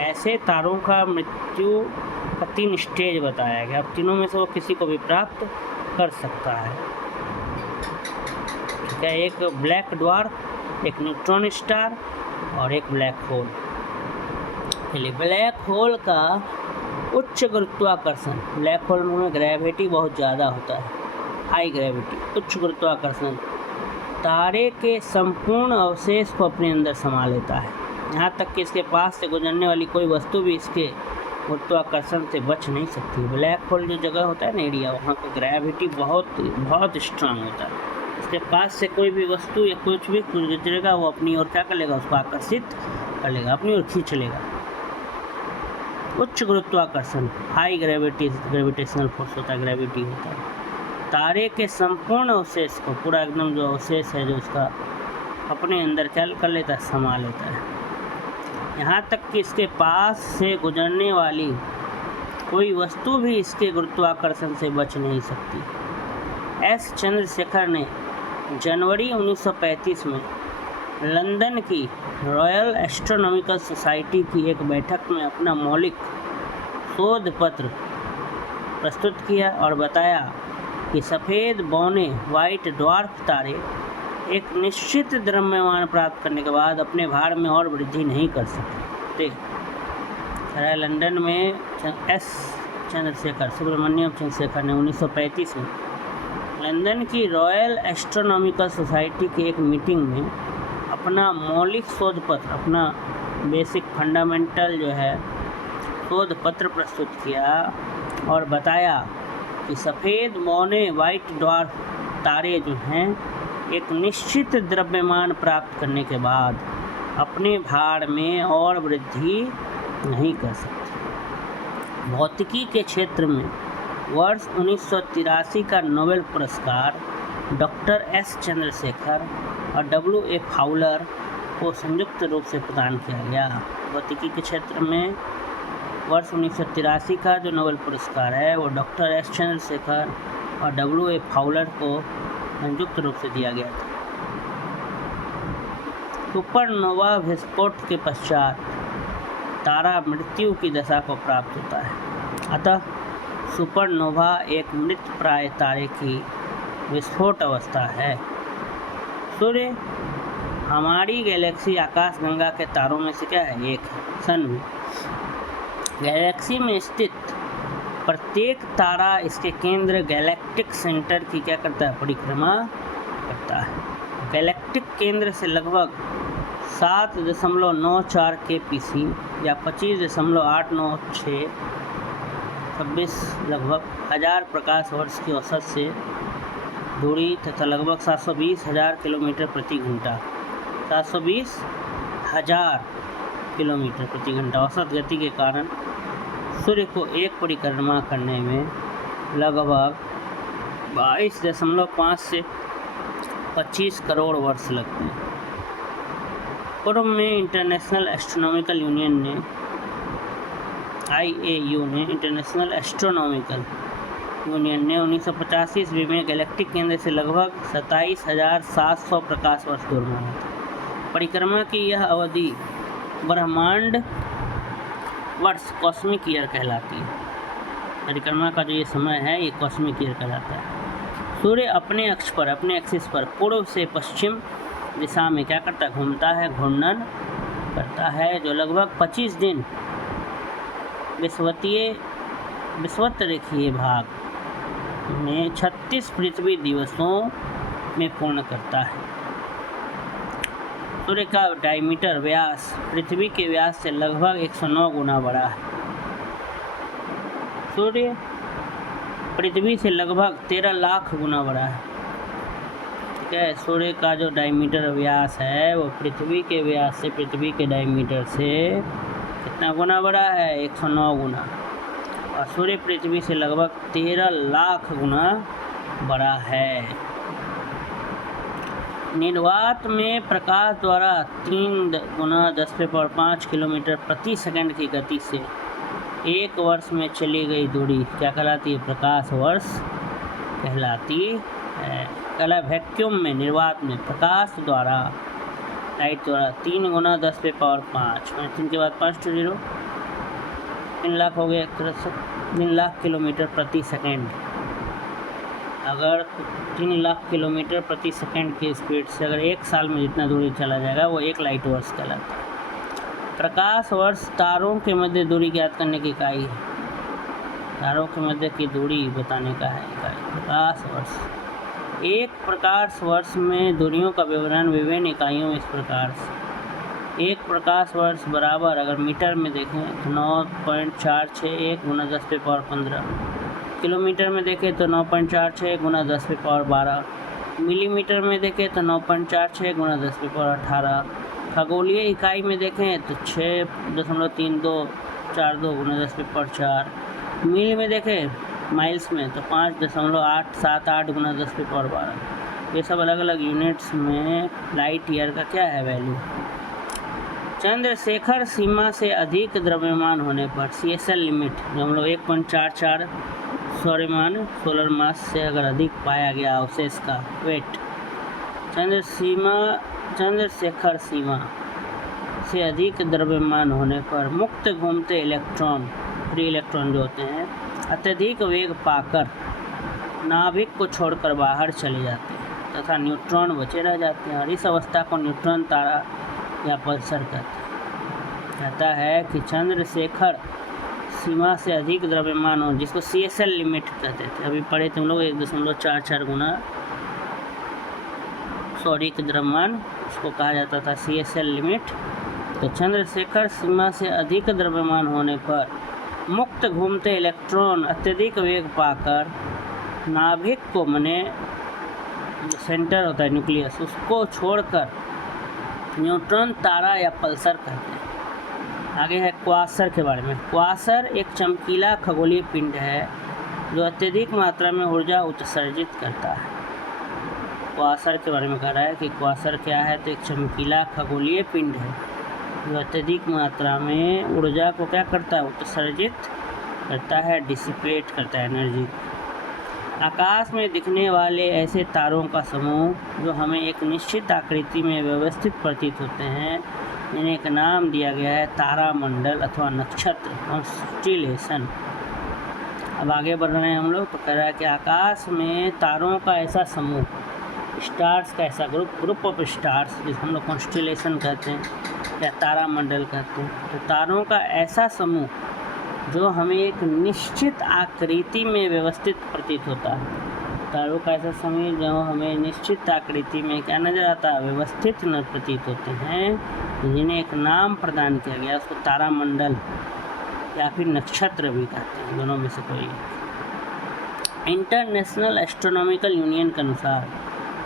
ऐसे तारों का मृत्यु का 3 स्टेज बताया गया। अब तीनों में से वो किसी को भी प्राप्त कर सकता है। ठीक है, एक ब्लैक ड्वार्फ, एक न्यूट्रॉन स्टार और एक ब्लैक होल। चलिए, ब्लैक होल का उच्च गुरुत्वाकर्षण, ब्लैक होल में ग्रेविटी बहुत ज़्यादा होता है, हाई ग्रेविटी, उच्च गुरुत्वाकर्षण तारे के संपूर्ण अवशेष को अपने अंदर समा लेता है, यहाँ तक कि इसके पास से गुजरने वाली कोई वस्तु भी इसके गुरुत्वाकर्षण से बच नहीं सकती। ब्लैक होल जो जगह होता है ना, एरिया, वहाँ पर ग्रेविटी बहुत स्ट्रांग होता है। इसके पास से कोई भी वस्तु या कुछ भी गुजरेगा, वो अपनी ओर क्या कर लेगा, उसको आकर्षित कर लेगा, अपनी ओर खींच लेगा। उच्च गुरुत्वाकर्षण, हाई ग्रेविटेशनल फोर्स होता है, ग्रेविटी होता है। तारे के संपूर्ण अवशेष को, पूरा एकदम जो अवशेष है जो उसका अपने अंदर क्या कर लेता है, समा लेता है। यहाँ तक कि इसके पास से गुजरने वाली कोई वस्तु भी इसके गुरुत्वाकर्षण से बच नहीं सकती। एस चंद्रशेखर ने जनवरी 1935 में लंदन की रॉयल एस्ट्रोनॉमिकल सोसाइटी की एक बैठक में अपना मौलिक शोध पत्र प्रस्तुत किया और बताया कि सफ़ेद बौने वाइट ड्वार्फ तारे एक निश्चित द्रव्यमान प्राप्त करने के बाद अपने भार में और वृद्धि नहीं कर सकते। लंदन में एस चंद्रशेखर, सुब्रमण्यम चंद्रशेखर ने 1935 में लंदन की रॉयल एस्ट्रोनॉमिकल सोसाइटी की एक मीटिंग में अपना मौलिक शोध पत्र, अपना बेसिक फंडामेंटल जो है शोध पत्र प्रस्तुत किया और बताया कि सफ़ेद बौने वाइट ड्वार्फ तारे जो हैं एक निश्चित द्रव्यमान प्राप्त करने के बाद अपने भार में और वृद्धि नहीं कर सकते। भौतिकी के क्षेत्र में वर्ष 1983 का नोबेल पुरस्कार डॉक्टर एस चंद्रशेखर और W.A. फाउलर को संयुक्त रूप से प्रदान किया गया। भौतिकी के क्षेत्र में वर्ष 1983 का जो नोबेल पुरस्कार है वो डॉक्टर एस चंद्रशेखर और W.A. फाउलर को संयुक्त रूप से दिया गया था। सुपरनोवा विस्फोट के पश्चात तारा मृत्यु की दशा को प्राप्त होता है। अतः सुपरनोवा एक मृतप्राय तारे की विस्फोट अवस्था है। सूर्य हमारी गैलेक्सी आकाशगंगा के तारों में से क्या है, एक सन में। गैलेक्सी में स्थित प्रत्येक तारा इसके केंद्र गैलेक्टिक सेंटर की क्या करता है, परिक्रमा करता है। गैलेक्टिक केंद्र से लगभग 7.94 kpc या 25.896 26 लगभग 1000 प्रकाश वर्ष की औसत से दूरी तथा लगभग 720,000 किलोमीटर प्रति घंटा 720,000 किलोमीटर प्रति घंटा औसत गति के कारण सूर्य को एक परिक्रमा करने में लगभग 22.5 से 25 करोड़ वर्ष लगते हैं। पूर्व में इंटरनेशनल एस्ट्रोनॉमिकल यूनियन ने IAU ने इंटरनेशनल एस्ट्रोनॉमिकल यूनियन ने 1985 ईस्वी में गैलेक्टिक केंद्र से लगभग 27,700 प्रकाश वर्ष दूर माना था। परिक्रमा की यह अवधि ब्रह्मांड वर्ष कॉस्मिक ईयर कहलाती है। परिक्रमा का जो ये समय है ये कॉस्मिक ईयर कहलाता है। सूर्य अपने अक्ष पर, अपने एक्सिस पर पूर्व से पश्चिम दिशा में क्या करता है, घूमता है, घूर्णन करता है, जो लगभग 25 दिन विषुवत रेखीय भाग में 36 पृथ्वी दिवसों में पूर्ण करता है। सूर्य का डायमीटर व्यास पृथ्वी के व्यास से लगभग 109 गुना बड़ा है। सूर्य पृथ्वी से लगभग 13 लाख गुना बड़ा है। ठीक है, सूर्य का जो डायमीटर व्यास है वो पृथ्वी के व्यास से, पृथ्वी के डायमीटर से कितना गुना बड़ा है, 109 गुना। और सूर्य पृथ्वी से लगभग 13 लाख गुना बड़ा है। निर्वात में प्रकाश द्वारा 3 × 10⁵ किलोमीटर प्रति सेकंड की गति से एक वर्ष में चली गई दूरी क्या कहलाती है, प्रकाश वर्ष कहलाती है। कला वैक्यूम में, निर्वात में प्रकाश द्वारा, लाइट द्वारा 3 × 10⁵, 3 के बाद 5 to 0, 3 लाख हो गया, 3 लाख किलोमीटर प्रति सेकंड। अगर 3 लाख किलोमीटर प्रति सेकंड की स्पीड से अगर एक साल में जितना दूरी चला जाएगा वो 1 लाइट वर्ष कहलाता है। प्रकाश वर्ष तारों के मध्य दूरी ज्ञात करने की इकाई है। तारों के मध्य की दूरी बताने का है इकाई प्रकाश वर्ष। एक प्रकाश वर्ष में दूरियों का विवरण विभिन्न इकाइयों में इस प्रकार से। एक प्रकाश वर्ष बराबर, अगर मीटर में देखें तो 9.461 × 10⁻15, किलोमीटर में देखें तो 9.46 × 10⁻12, मिलीमीटर में देखें तो 9.46 × 10⁻18, खगोलीय इकाई में देखें तो 6.3242 × 10⁻4, मील में देखें माइल्स में तो 5.878 गुना 10⁻12। ये सब अलग अलग यूनिट्स में लाइट ईयर का क्या है वैल्यू। चंद्रशेखर सीमा से अधिक द्रव्यमान होने पर CSL लिमिट जो हम लोग 1.44 सौर्यमान सोलर मास से अगर अधिक पाया गया अवशेष का वेट, चंद्रशेखर सीमा से अधिक द्रव्यमान होने पर मुक्त घूमते इलेक्ट्रॉन, फ्री इलेक्ट्रॉन जो होते हैं, अत्यधिक वेग पाकर नाभिक को छोड़कर बाहर चले जाते हैं तथा न्यूट्रॉन बचे रह जाते हैं और इस अवस्था को न्यूट्रॉन तारा या पल्सर कहता है कि चंद्रशेखर सीमा से अधिक द्रव्यमान हो, जिसको CSL लिमिट कहते थे। अभी पढ़े तुम लोग 1.44 गुना सौरिक द्रव्यमान, उसको कहा जाता था CSL लिमिट। तो चंद्रशेखर सीमा से अधिक द्रव्यमान होने पर मुक्त घूमते इलेक्ट्रॉन अत्यधिक वेग पाकर नाभिक को, मने जो सेंटर होता है न्यूक्लियस, उसको छोड़कर न्यूट्रॉन तारा या पल्सर कहते हैं। आगे है क्वासर के बारे में। क्वासर एक चमकीला खगोलीय पिंड है जो अत्यधिक मात्रा में ऊर्जा उत्सर्जित करता है। क्वासर के बारे में कह रहा है कि क्वासर क्या है, तो एक चमकीला खगोलीय पिंड है जो अत्यधिक मात्रा में ऊर्जा को क्या करता है, उत्सर्जित करता है, डिसिपेट करता है एनर्जी। आकाश में दिखने वाले ऐसे तारों का समूह जो हमें एक निश्चित आकृति में व्यवस्थित प्रतीत होते हैं, जिन्हें एक नाम दिया गया है तारामंडल अथवा नक्षत्र, कॉन्स्टिलेशन। अब आगे बढ़ रहे हैं हम लोग, तो कह रहा है कि आकाश में तारों का ऐसा समूह, स्टार्स का ऐसा ग्रुप ऑफ स्टार्स, जिसे हम लोग कॉन्स्टिलेशन कहते हैं या तारामंडल कहते हैं। तो तारों का ऐसा समूह जो हमें एक निश्चित आकृति में व्यवस्थित प्रतीत होता है। तारों का ऐसा समूह जो हमें निश्चित आकृति में क्या नजर आता है, व्यवस्थित न प्रतीत होते हैं, जिन्हें एक नाम प्रदान किया गया, उसको तारामंडल या फिर नक्षत्र भी कहते हैं, दोनों में से कोई। इंटरनेशनल एस्ट्रोनॉमिकल यूनियन के अनुसार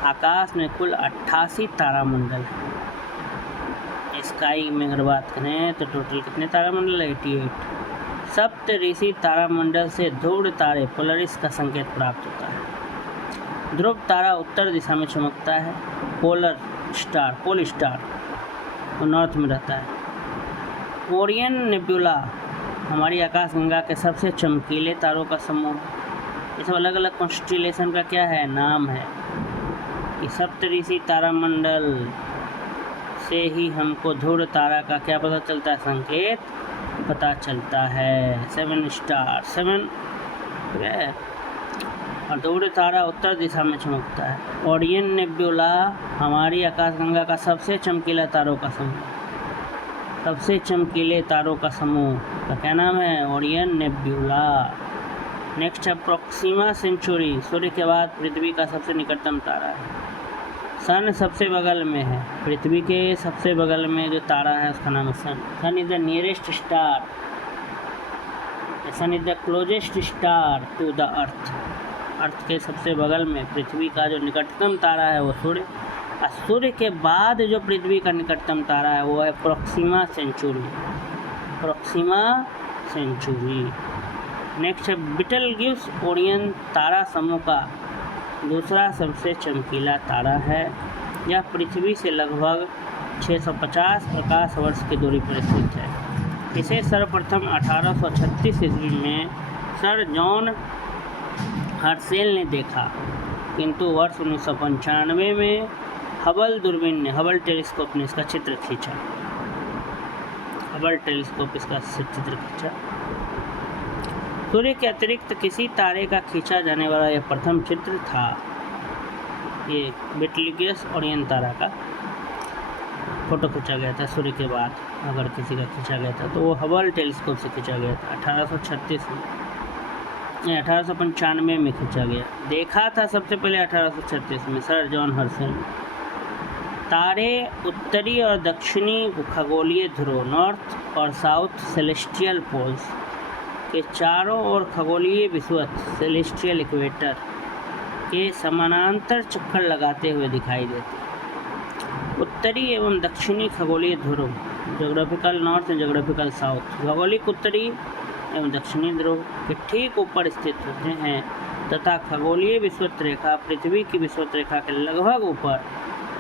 आकाश में कुल 88 तारामंडल हैं। स्काई में अगर बात करें तो टोटल कितने तारामंडल है, 88। सप्त ऋषि तारामंडल से ध्रुव तारे पोलरिस का संकेत प्राप्त होता है। ध्रुव तारा उत्तर दिशा में चमकता है। पोल स्टार तो नॉर्थ में रहता है। ओरियन नेबुला हमारी आकाशगंगा के सबसे चमकीले तारों का समूह। ये सब अलग अलग कॉन्स्टिलेशन का क्या है, नाम है। कि सप्तऋषि तारामंडल से ही हमको ध्रुव तारा का क्या पता चलता है, संकेत पता चलता है। 7 स्टार 7 है और ध्रुव तारा उत्तर दिशा में चमकता है। ओरियन नेबुला हमारी आकाशगंगा का सबसे चमकीला तारों का समूह, सबसे चमकीले तारों का समूह का क्या नाम है, ओरियन नेबुला। नेक्स्ट है प्रोक्सिमा सेंचुरी, सूर्य के बाद पृथ्वी का सबसे निकटतम तारा है। सन सबसे बगल में है, पृथ्वी के सबसे बगल में जो तारा है उसका नाम है sun. Sun is the nearest star, sun is the closest star to the earth. Earth के सबसे बगल में पृथ्वी का जो निकटतम तारा है वो सूर्य, और सूर्य के बाद जो पृथ्वी का निकटतम तारा है वो है Proxima Centauri, Proxima Centauri. Next है बिटलगिउस ओरियन तारा समूह का दूसरा सबसे चमकीला तारा है। यह पृथ्वी से लगभग 650 प्रकाश वर्ष की दूरी पर स्थित है। इसे सर्वप्रथम 1836 ईस्वी में सर जॉन हर्शेल ने देखा, किंतु वर्ष 1995 में हबल दूरबीन ने, हबल टेलीस्कोप ने इसका चित्र खींचा। हबल टेलीस्कोप इसका चित्र खींचा। सूर्य के अतिरिक्त किसी तारे का खींचा जाने वाला यह प्रथम चित्र था। ये बिटलगिउस ओरियन तारा का फोटो खींचा गया था सूर्य के बाद, अगर किसी का खींचा गया था तो वो हबल टेलीस्कोप से खींचा गया था। 1836 में, 1895 में खींचा गया। देखा था सबसे पहले 1836 में सर जॉन हर्शेल। तारे उत्तरी और दक्षिणी खगोलीय ध्रुव, नॉर्थ और साउथ सेलेस्टियल पोल्स के चारों ओर खगोलीय विषुवत, सेलेस्टियल इक्वेटर के समानांतर चक्कर लगाते हुए दिखाई देते। उत्तरी एवं दक्षिणी खगोलीय ध्रुव, geographical north and geographical south, भौगोलिक उत्तरी एवं दक्षिणी ध्रुव के ठीक ऊपर स्थित होते हैं तथा खगोलीय विषुवत रेखा पृथ्वी की विषुवत रेखा के लगभग ऊपर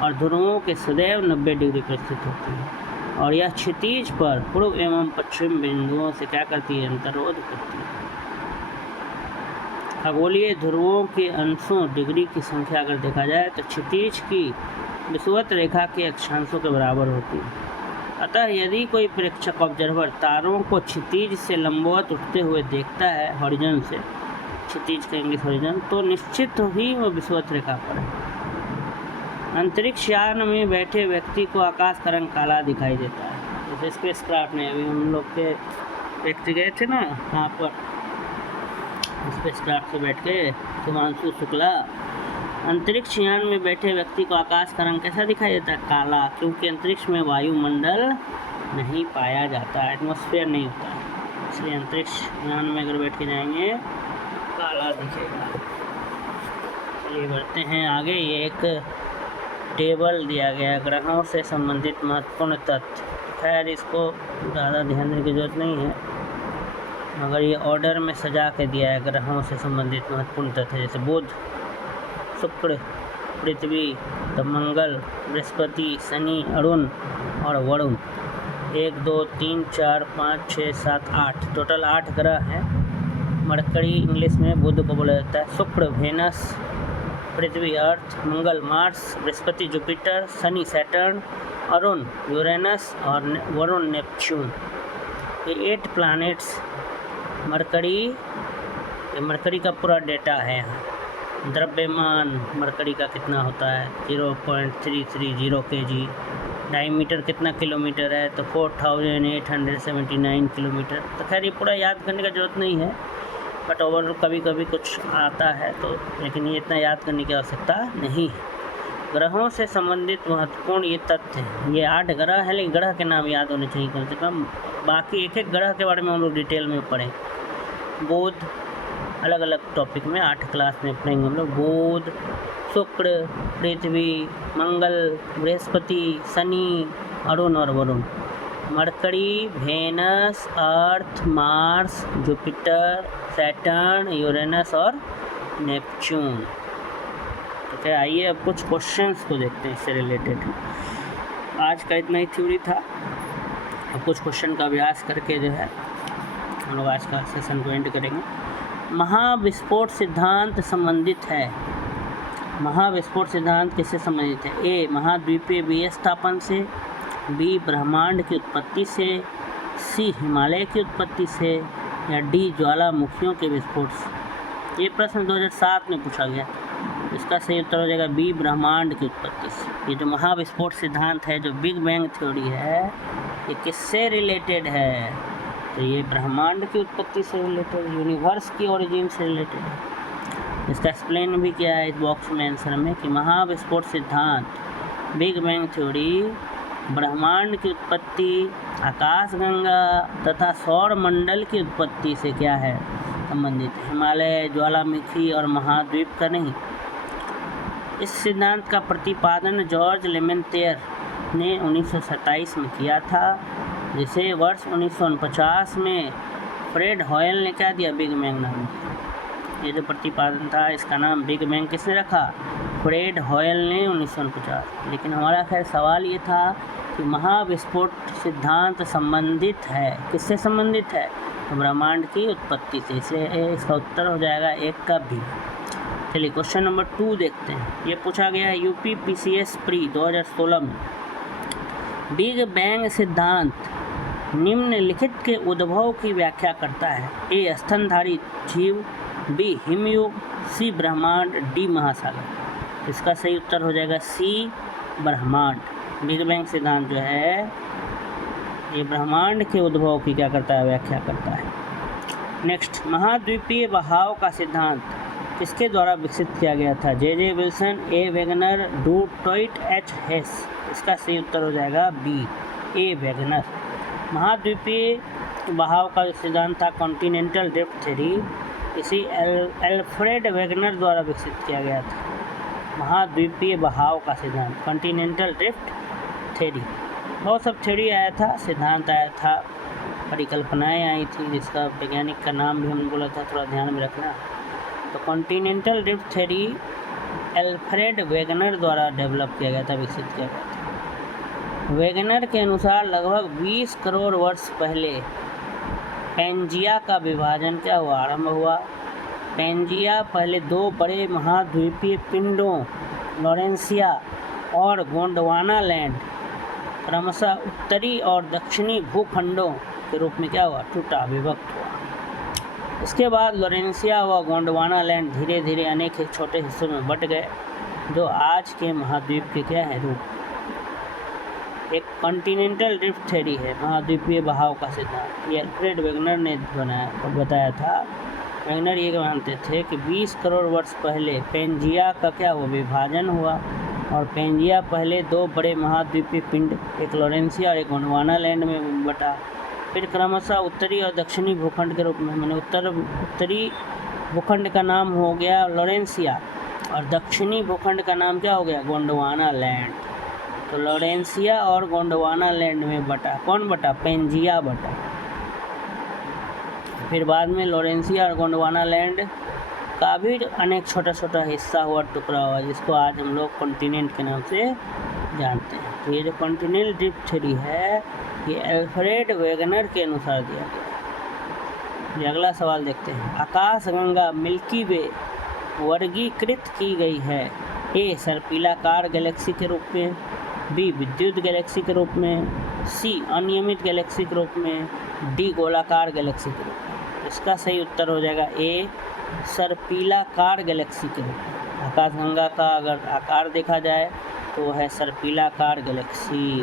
और ध्रुवों के सदैव 90 डिग्री पर स्थित होती है और यह क्षितिज पर पूर्व एवं पश्चिम बिंदुओं से क्या करती है, अंतरोध करती है। खगोलीय ध्रुवों के अंशों डिग्री की संख्या अगर देखा जाए तो क्षितिज की विषुवत रेखा के अक्षांशों के बराबर होती है। अतः यदि कोई प्रेक्षक ऑब्जर्वर तारों को क्षितिज से लंबवत उठते हुए देखता है, हॉरिजॉन से, क्षितिज का इंग्लिश हॉरिजॉन, तो निश्चित ही वह विषुवत रेखा पर है। अंतरिक्ष यान में बैठे व्यक्ति को आकाश का रंग काला दिखाई देता है। जैसे स्पेस क्राफ्ट में अभी हम लोग के व्यक्ति गए थे ना, वहाँ पर स्पेस क्राफ्ट से बैठ के सुमांशु शुक्ला, अंतरिक्ष यान में बैठे व्यक्ति को आकाश का रंग कैसा दिखाई देता है, काला, क्योंकि अंतरिक्ष में वायुमंडल नहीं पाया जाता, एटमॉस्फेयर नहीं होता है, इसलिए अंतरिक्ष यान में अगर बैठ के जाएंगे काला दिखेगा। चलिए बढ़ते हैं आगे। ये एक टेबल दिया गया है ग्रहों से संबंधित महत्वपूर्ण तथ्य। खैर इसको ज़्यादा ध्यान देने की जरूरत नहीं है, मगर ये ऑर्डर में सजा के दिया है ग्रहों से संबंधित महत्वपूर्ण तथ्य, जैसे बुध, शुक्र, पृथ्वी, तब मंगल, बृहस्पति, शनि, अरुण और वरुण। 1 2 3 4 5 6 7 8 टोटल 8 ग्रह हैं। मरकरी इंग्लिश में बुध को बोला जाता है, Shukra Venus, Prithvi Earth, Mangal Mars, Brihaspati Jupiter, Shani Saturn, Arun Uranus और वरुण नेपच्यून। ये 8 प्लैनेट्स मरकरी का पूरा डेटा है यहाँ। द्रव्यमान मरकरी का कितना होता है, 0.330 kg। डायमीटर कितना किलोमीटर है, तो 4879 किलोमीटर। तो खैर ये पूरा याद करने का ज़रूरत नहीं है, बट ओवरऑल कभी कभी कुछ आता है तो, लेकिन ये इतना याद करने की आवश्यकता नहीं है। ग्रहों से संबंधित महत्वपूर्ण ये तथ्य हैं। ये 8 ग्रह हैं, लेकिन ग्रह के नाम याद होने चाहिए कम से कम। बाकी एक एक ग्रह के बारे में हम लोग डिटेल में पढ़ें। बुध अलग अलग टॉपिक में 8 क्लास में पढ़ेंगे हम लोग। बुध, शुक्र, पृथ्वी, मंगल, बृहस्पति, शनि, अरुण और वरुण। मरकरी, वेनस, अर्थ, मार्स, जुपिटर, सैटर्न, यूरेनस और नेपच्यून। तो क्या, आइए अब कुछ क्वेश्चंस को देखते हैं इससे रिलेटेड। आज का इतना ही थ्योरी था, अब कुछ क्वेश्चन का अभ्यास करके जो है हम लोग आज का सेशन को एंड करेंगे। महाविस्फोट सिद्धांत संबंधित है। महाविस्फोट सिद्धांत किससे संबंधित है? ए महाद्वीपीय विस्थापन से, बी ब्रह्मांड की उत्पत्ति से, सी हिमालय की उत्पत्ति से, या डी ज्वालामुखियों के विस्फोट से। ये प्रश्न 2007 में पूछा गया। इसका सही उत्तर हो जाएगा बी ब्रह्मांड की उत्पत्ति से। ये जो महाविस्फोट सिद्धांत है, जो बिग बैंग थ्योरी है, ये किससे रिलेटेड है? तो ये ब्रह्मांड की उत्पत्ति से रिलेटेड, यूनिवर्स की ओरिजिन से रिलेटेड है। इसका एक्सप्लेन भी किया है इस बॉक्स में आंसर में कि महाविस्फोट सिद्धांत, बिग बैंग थ्योरी, ब्रह्मांड की उत्पत्ति, आकाशगंगा तथा सौर मंडल की उत्पत्ति से क्या है संबंधित, हिमालय, ज्वालामुखी और महाद्वीप का नहीं। इस सिद्धांत का प्रतिपादन जॉर्ज लेमेंतेयर ने 1927 में किया था, जिसे वर्ष 1949 में फ्रेड हॉयल ने क्या दिया, बिग बैंग नाम दिया। ये जो प्रतिपादन था, इसका नाम बिग बैंग किसने रखा? फ्रेड हॉयल ने 1949। लेकिन हमारा खैर सवाल ये था कि महाविस्फोट सिद्धांत संबंधित है, किससे संबंधित है? तो ब्रह्मांड की उत्पत्ति से। इसलिए इसका उत्तर हो जाएगा 1 का बी। चलिए क्वेश्चन नंबर 2 देखते हैं। ये पूछा गया है UPPCS प्री 2016 में। बिग बैंग सिद्धांत निम्नलिखित के उद्भव की व्याख्या करता है। ए स्तनधारी जीव, बी हिमयुग, सी ब्रह्मांड, डी महासागर। इसका सही उत्तर हो जाएगा सी ब्रह्मांड। बिग बैंग सिद्धांत जो है ये ब्रह्मांड के उद्भव की क्या करता है, व्याख्या करता है। नेक्स्ट, महाद्वीपीय बहाव का सिद्धांत किसके द्वारा विकसित किया गया था? J Wilson, A Wegener, du Toit, H Hess. इसका सही उत्तर हो जाएगा बी, ए वेगनर। महाद्वीपीय बहाव का सिद्धांत था कॉन्टिनेंटल ड्रिफ्ट थ्योरी, इसी एल्फ्रेड वेगनर द्वारा विकसित किया गया था। महाद्वीपीय बहाव का सिद्धांत कॉन्टिनेंटल ड्रिफ्ट थ्योरी। बहुत सब थ्योरी आया था, सिद्धांत आया था, परिकल्पनाएं आई थी, जिसका वैज्ञानिक का नाम भी हमने बोला था, थोड़ा ध्यान में रखना। तो continental drift theory Alfred Wegener द्वारा डेवलप किया गया था, विकसित किया गया था। वेगनर के अनुसार लगभग 20 करोड़ वर्ष पहले पैंजिया का विभाजन क्या हुआ, आरंभ हुआ। पैंजिया पहले दो बड़े महाद्वीपीय पिंडों लॉरेंसिया और गोंडवाना लैंड क्रमशः उत्तरी और दक्षिणी भूखंडों के रूप में क्या हुआ, टूटा, विभक्त हुआ। इसके बाद लॉरेंसिया व गोंडवाना लैंड धीरे धीरे अनेक छोटे हिस्सों में बंट गए, जो आज के महाद्वीप के क्या है, रूप। एक कॉन्टिनेंटल ड्रिफ्ट थ्योरी है, महाद्वीपीय बहाव का सिद्धांत, ये अल्फ्रेड वेगनर ने बनाया और बताया था। वेगनर ये मानते थे कि 20 करोड़ वर्ष पहले पैंजिया का क्या हुआ, विभाजन हुआ, और पैंजिया पहले दो बड़े महाद्वीपीय पिंड, एक लॉरेंसिया और एक गोंडवाना लैंड में बटा, फिर क्रमशः उत्तरी और दक्षिणी भूखंड के रूप में, मैंने उत्तरी भूखंड का नाम हो गया लॉरेंसिया और दक्षिणी भूखंड का नाम क्या हो गया, गोंडवाना लैंड। तो लॉरेंसिया और गोंडवाना लैंड में बटा, कौन बटा, पैंजिया बटा। फिर बाद में लॉरेंसिया और गोंडवाना लैंड का भी अनेक छोटा छोटा हिस्सा हुआ, टुकड़ा हुआ, जिसको आज हम लोग कॉन्टिनेंट के नाम से जानते हैं। तो ये जो कॉन्टिनेंटल ड्रिफ्ट थ्योरी है, ये अल्फ्रेड वेगनर के अनुसार दिया गया। ये अगला सवाल देखते हैं। आकाशगंगा मिल्की वे वर्गीकृत की गई है, ए सर्पिलाकार गैलेक्सी के रूप में, बी विद्युत गैलेक्सी के रूप में, सी अनियमित गैलेक्सी के रूप में, डी गोलाकार गैलेक्सी के रूप में। इसका सही उत्तर हो जाएगा ए सर्पिलाकार गैलेक्सी के रूप में। आकाशगंगा का अगर आकार देखा जाए तो वह है सर्पिलाकार गैलेक्सी,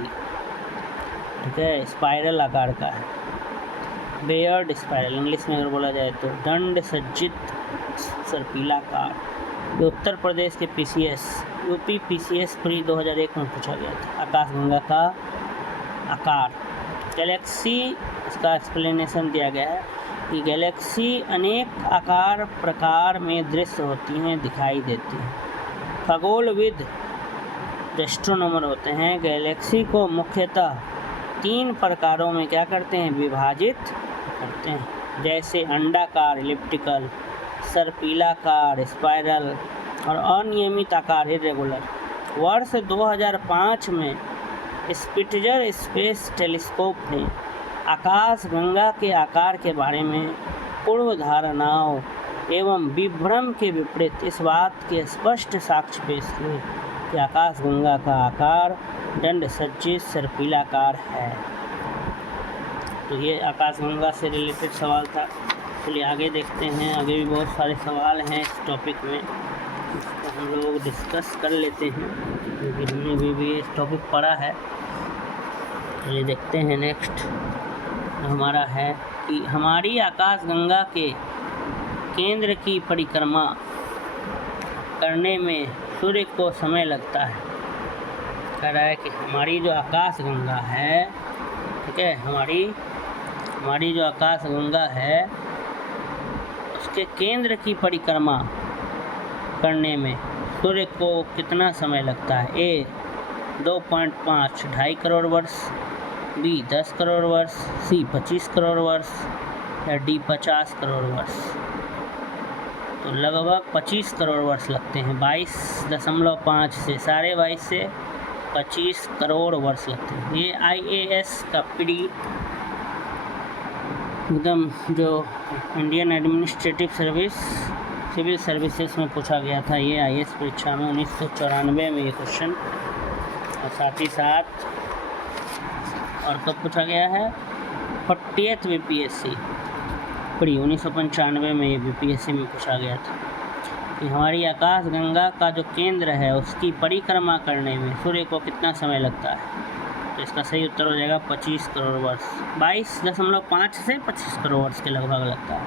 ठीक है, स्पाइरल आकार का है, बेयर्ड स्पाइरल इंग्लिश में अगर बोला जाए तो, दंड सज्जित सर्पिलाकार। ये उत्तर प्रदेश के PCS यूपी PCS प्री 2001 में पूछा गया था, आकाशगंगा का आकार। गैलेक्सी, इसका एक्सप्लेनेशन दिया गया है कि गैलेक्सी अनेक आकार प्रकार में दृश्य होती हैं, दिखाई देती हैं। खगोलविद एस्ट्रोनॉमर होते हैं, गैलेक्सी को मुख्यतः 3 प्रकारों में क्या करते हैं, विभाजित करते हैं, जैसे अंडाकार इलिप्टिकल, सर्पिलाकार स्पाइरल और अनियमित आकार इरेगुलर। वर्ष 2005 में स्पिट्जर स्पेस टेलीस्कोप ने आकाशगंगा के आकार के बारे में पूर्व धारणाओं एवं विभ्रम के विपरीत इस बात के स्पष्ट साक्ष्य पेश किए कि आकाशगंगा का आकार दंड सज्जित सर्पिलाकार है। तो ये आकाशगंगा से रिलेटेड सवाल था। चलिए आगे देखते हैं, आगे भी बहुत सारे सवाल हैं इस टॉपिक में, इसको हम लोग डिस्कस कर लेते हैं, क्योंकि हमने भी इस टॉपिक पढ़ा है। ये देखते हैं नेक्स्ट हमारा है कि हमारी आकाशगंगा के केंद्र की परिक्रमा करने में सूर्य को समय लगता है। कह रहा है कि हमारी जो आकाशगंगा है, ठीक है, हमारी जो आकाशगंगा है उसके केंद्र की परिक्रमा करने में सूर्य को कितना समय लगता है। ए 2.5 2.5 करोड़ वर्ष, बी 10 करोड़ वर्ष, सी 25 करोड़ वर्ष या डी 50 करोड़ वर्ष। तो लगभग 25 करोड़ वर्ष लगते हैं, 22.5 से 22.5 से 25 करोड़ वर्ष लगते हैं। ये IAS का PD एकदम जो Indian administrative service civil services में पूछा गया था, ये IAS परीक्षा में 1994 में ये क्वेश्चन, और साथ ही साथ और कब पूछा गया है, 40th BPSC प्री 1995 में ये BPSC में पूछा गया था कि हमारी आकाशगंगा का जो केंद्र है उसकी परिक्रमा करने में सूर्य को कितना समय लगता है। तो इसका सही उत्तर हो जाएगा 25 करोड़ वर्ष, 22.5 से 25 करोड़ वर्ष के लगभग लगता है।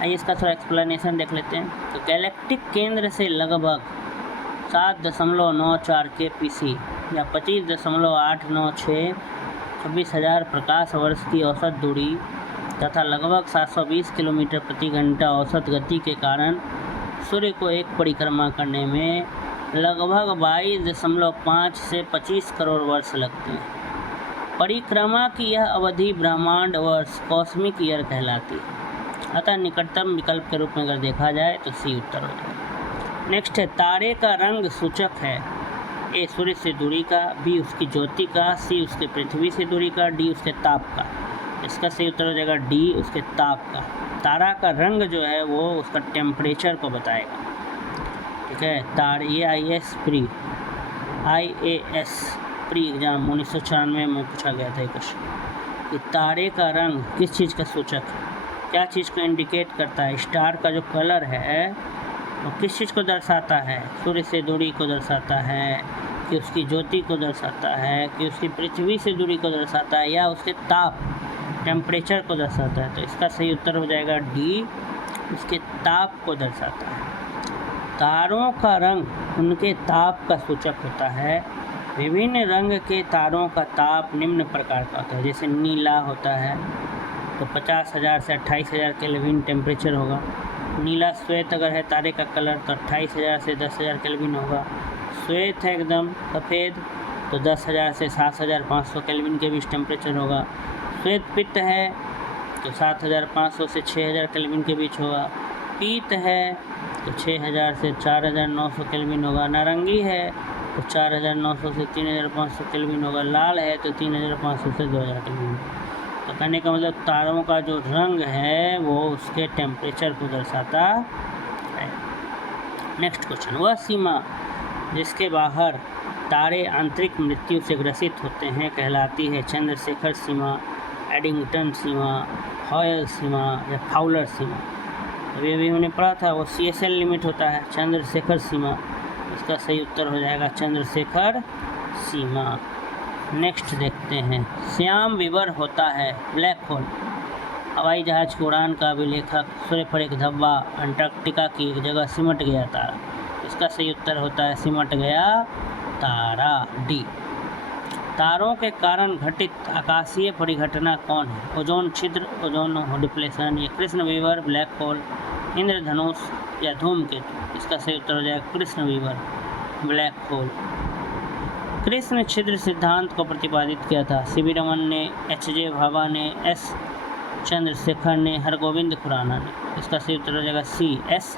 आइए इसका थोड़ा एक्सप्लेनेशन देख लेते हैं। तो गैलेक्टिक केंद्र से लगभग 7.94 kpc या 25.896 26,000 प्रकाश वर्ष की औसत दूरी तथा लगभग 720 किलोमीटर प्रति घंटा औसत गति के कारण सूर्य को एक परिक्रमा करने में लगभग 22.5 से 25 करोड़ वर्ष लगते हैं। परिक्रमा की यह अवधि ब्रह्मांड वर्ष कॉस्मिक ईयर कहलाती है। अतः निकटतम विकल्प के रूप में अगर देखा जाए तो सी उत्तर हो जाएगा। नेक्स्ट है, तारे का रंग सूचक है। ए सूर्य से दूरी का, बी उसकी ज्योति का, सी उसके पृथ्वी से दूरी का, डी उसके ताप का। इसका सही उत्तर हो जाएगा डी उसके ताप का। तारा का रंग जो है वो उसका टेम्परेचर को बताएगा। ठीक है, IAS प्री एग्जाम 1996 में पूछा गया था क्वेश्चन कि तारे का रंग किस चीज़ का सूचक है, क्या चीज़ को इंडिकेट करता है। स्टार का जो कलर है वो किस चीज़ को दर्शाता है, सूर्य से दूरी को दर्शाता है, कि उसकी ज्योति को दर्शाता है, कि उसकी पृथ्वी से दूरी को दर्शाता है, या उसके ताप टेम्परेचर को दर्शाता है। तो इसका सही उत्तर हो जाएगा डी, उसके ताप को दर्शाता है। तारों का रंग उनके ताप का सूचक होता है। विभिन्न रंग के तारों का ताप निम्न प्रकार का होता है। जैसे नीला होता है तो 50,000 से 28,000 केल्विन टेम्परेचर होगा। नीला श्वेत अगर है तारे का कलर तो 28,000 से 10,000 केल्विन होगा। श्वेत है एकदम सफ़ेद तो 10,000 से 7,500 केल्विन के बीच टेम्परेचर होगा। श्वेत पित्त है तो 7,500 से 6,000 केल्विन के बीच होगा। पीत है तो 6,000 से 4,900 केल्विन होगा। नारंगी है तो 4,900 से 3,500 केल्विन होगा। लाल है तो 3,500 से 2,000 केल्विन। तो कहने का मतलब तारों का जो रंग है वो उसके टेम्परेचर को दर्शाता है। नेक्स्ट क्वेश्चन, वह सीमा जिसके बाहर तारे आंतरिक मृत्यु से ग्रसित होते हैं कहलाती है चंद्रशेखर सीमा, एडिंगटन सीमा, हॉयल सीमा या फाउलर सीमा। अभी हमने पढ़ा था वो CSL लिमिट होता है, चंद्रशेखर सीमा। इसका सही उत्तर हो जाएगा चंद्रशेखर सीमा। नेक्स्ट देखते हैं, श्याम विवर होता है ब्लैक होल। हवाई जहाज की उड़ान का अभिलेखक, सूर्य पर एक धब्बा, अंटार्कटिका की एक जगह सिमट गया तारा। इसका सही उत्तर होता है सिमट गया तारा, डी। तारों के कारण घटित आकाशीय परिघटना कौन है। ओजोन छिद्र, ओजोन डिप्लेशन, या कृष्ण विवर, ब्लैक होल, इंद्रधनुष या धूमकेतु। इसका सही उत्तर हो जाएगा कृष्ण विवर, ब्लैक होल। कृष्ण छिद्र सिद्धांत को प्रतिपादित किया था CV रमन ने, HJ भाभा ने, S चंद्रशेखर ने, हरगोविंद खुराना ने। इसका सही उत्तर हो जाएगा C, S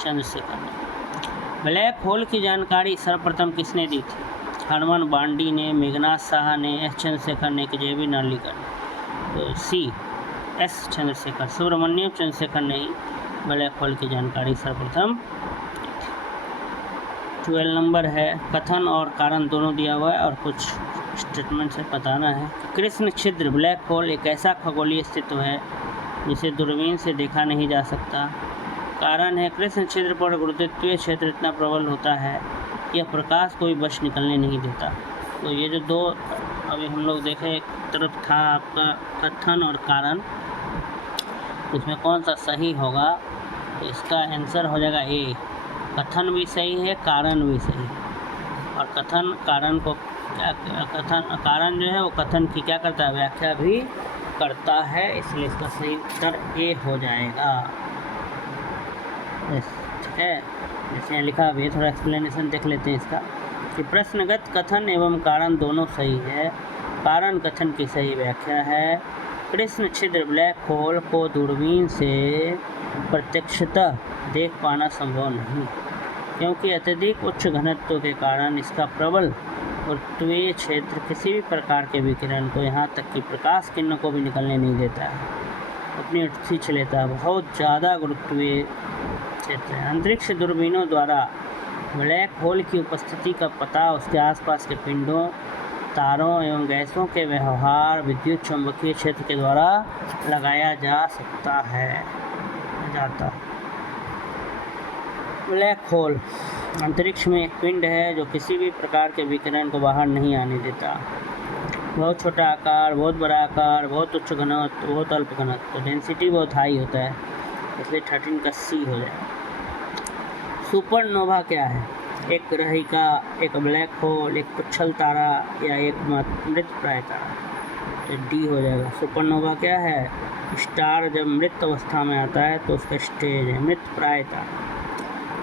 चंद्रशेखर ने। ब्लैक होल की जानकारी सर्वप्रथम किसने दी थी। हनुमान बांडी ने, मेघनाथ साहा ने, S चंद्रशेखर ने, कि JB नार्लिकर ने। तो C, S चंद्रशेखर, सुब्रमण्यम चंद्रशेखर ने ही ब्लैक होल की जानकारी सर्वप्रथम। 12 नंबर है, कथन और कारण दोनों दिया हुआ है और कुछ स्टेटमेंट से बताना है। कृष्ण छिद्र ब्लैक होल एक ऐसा खगोलीय अस्तित्व है जिसे दूरबीन से देखा नहीं जा सकता। कारण है कृष्ण छिद्र पर गुरुत्वीय क्षेत्र इतना प्रबल होता है कि यह प्रकाश को भी बच निकलने नहीं देता। तो ये जो दो अभी हम लोग देखें, एक तरफ था आपका कथन और कारण, इसमें कौन सा सही होगा। तो इसका आंसर हो जाएगा ए, कथन भी सही है, कारण भी सही है। और कथन कारण को क्या, कारण जो है वो कथन की क्या करता है, व्याख्या भी करता है, इसलिए इसका सही उत्तर ए हो जाएगा। ठीक है, जैसे यहाँ लिखा हुआ है, थोड़ा एक्सप्लेनेशन देख लेते हैं इसका कि प्रश्नगत कथन एवं कारण दोनों सही है। कारण कथन की सही व्याख्या है। कृष्ण छिद्र ब्लैक होल को दूरबीन से प्रत्यक्षतः देख पाना संभव नहीं, क्योंकि अत्यधिक उच्च घनत्व के कारण इसका प्रबल गुरुत्वीय क्षेत्र किसी भी प्रकार के विकिरण को, यहाँ तक कि प्रकाश किरणों को भी निकलने नहीं देता है, अपनी ओर खींच लेता है। बहुत ज़्यादा गुरुत्वीय क्षेत्र है। अंतरिक्ष दूरबीनों द्वारा ब्लैक होल की उपस्थिति का पता उसके आसपास के पिंडों, तारों एवं गैसों के व्यवहार विद्युत चुंबकीय क्षेत्र के द्वारा लगाया जा सकता है, जाता। ब्लैक होल अंतरिक्ष में एक पिंड है जो किसी भी प्रकार के विकिरण को बाहर नहीं आने देता। बहुत छोटा आकार, बहुत बड़ा आकार, बहुत उच्च घनत्व, बहुत अल्प घनत्व, तो डेंसिटी बहुत हाई होता है, इसलिए 13 का सी हो जाएगा। सुपरनोवा क्या है। एक ग्रहिका, एक ब्लैक होल, एक पुच्छल तारा या एक मृतप्राय तारा। तो डी हो जाएगा। सुपरनोवा क्या है, स्टार जब मृत अवस्था में आता है तो उसका स्टेज है मृतप्राय तारा।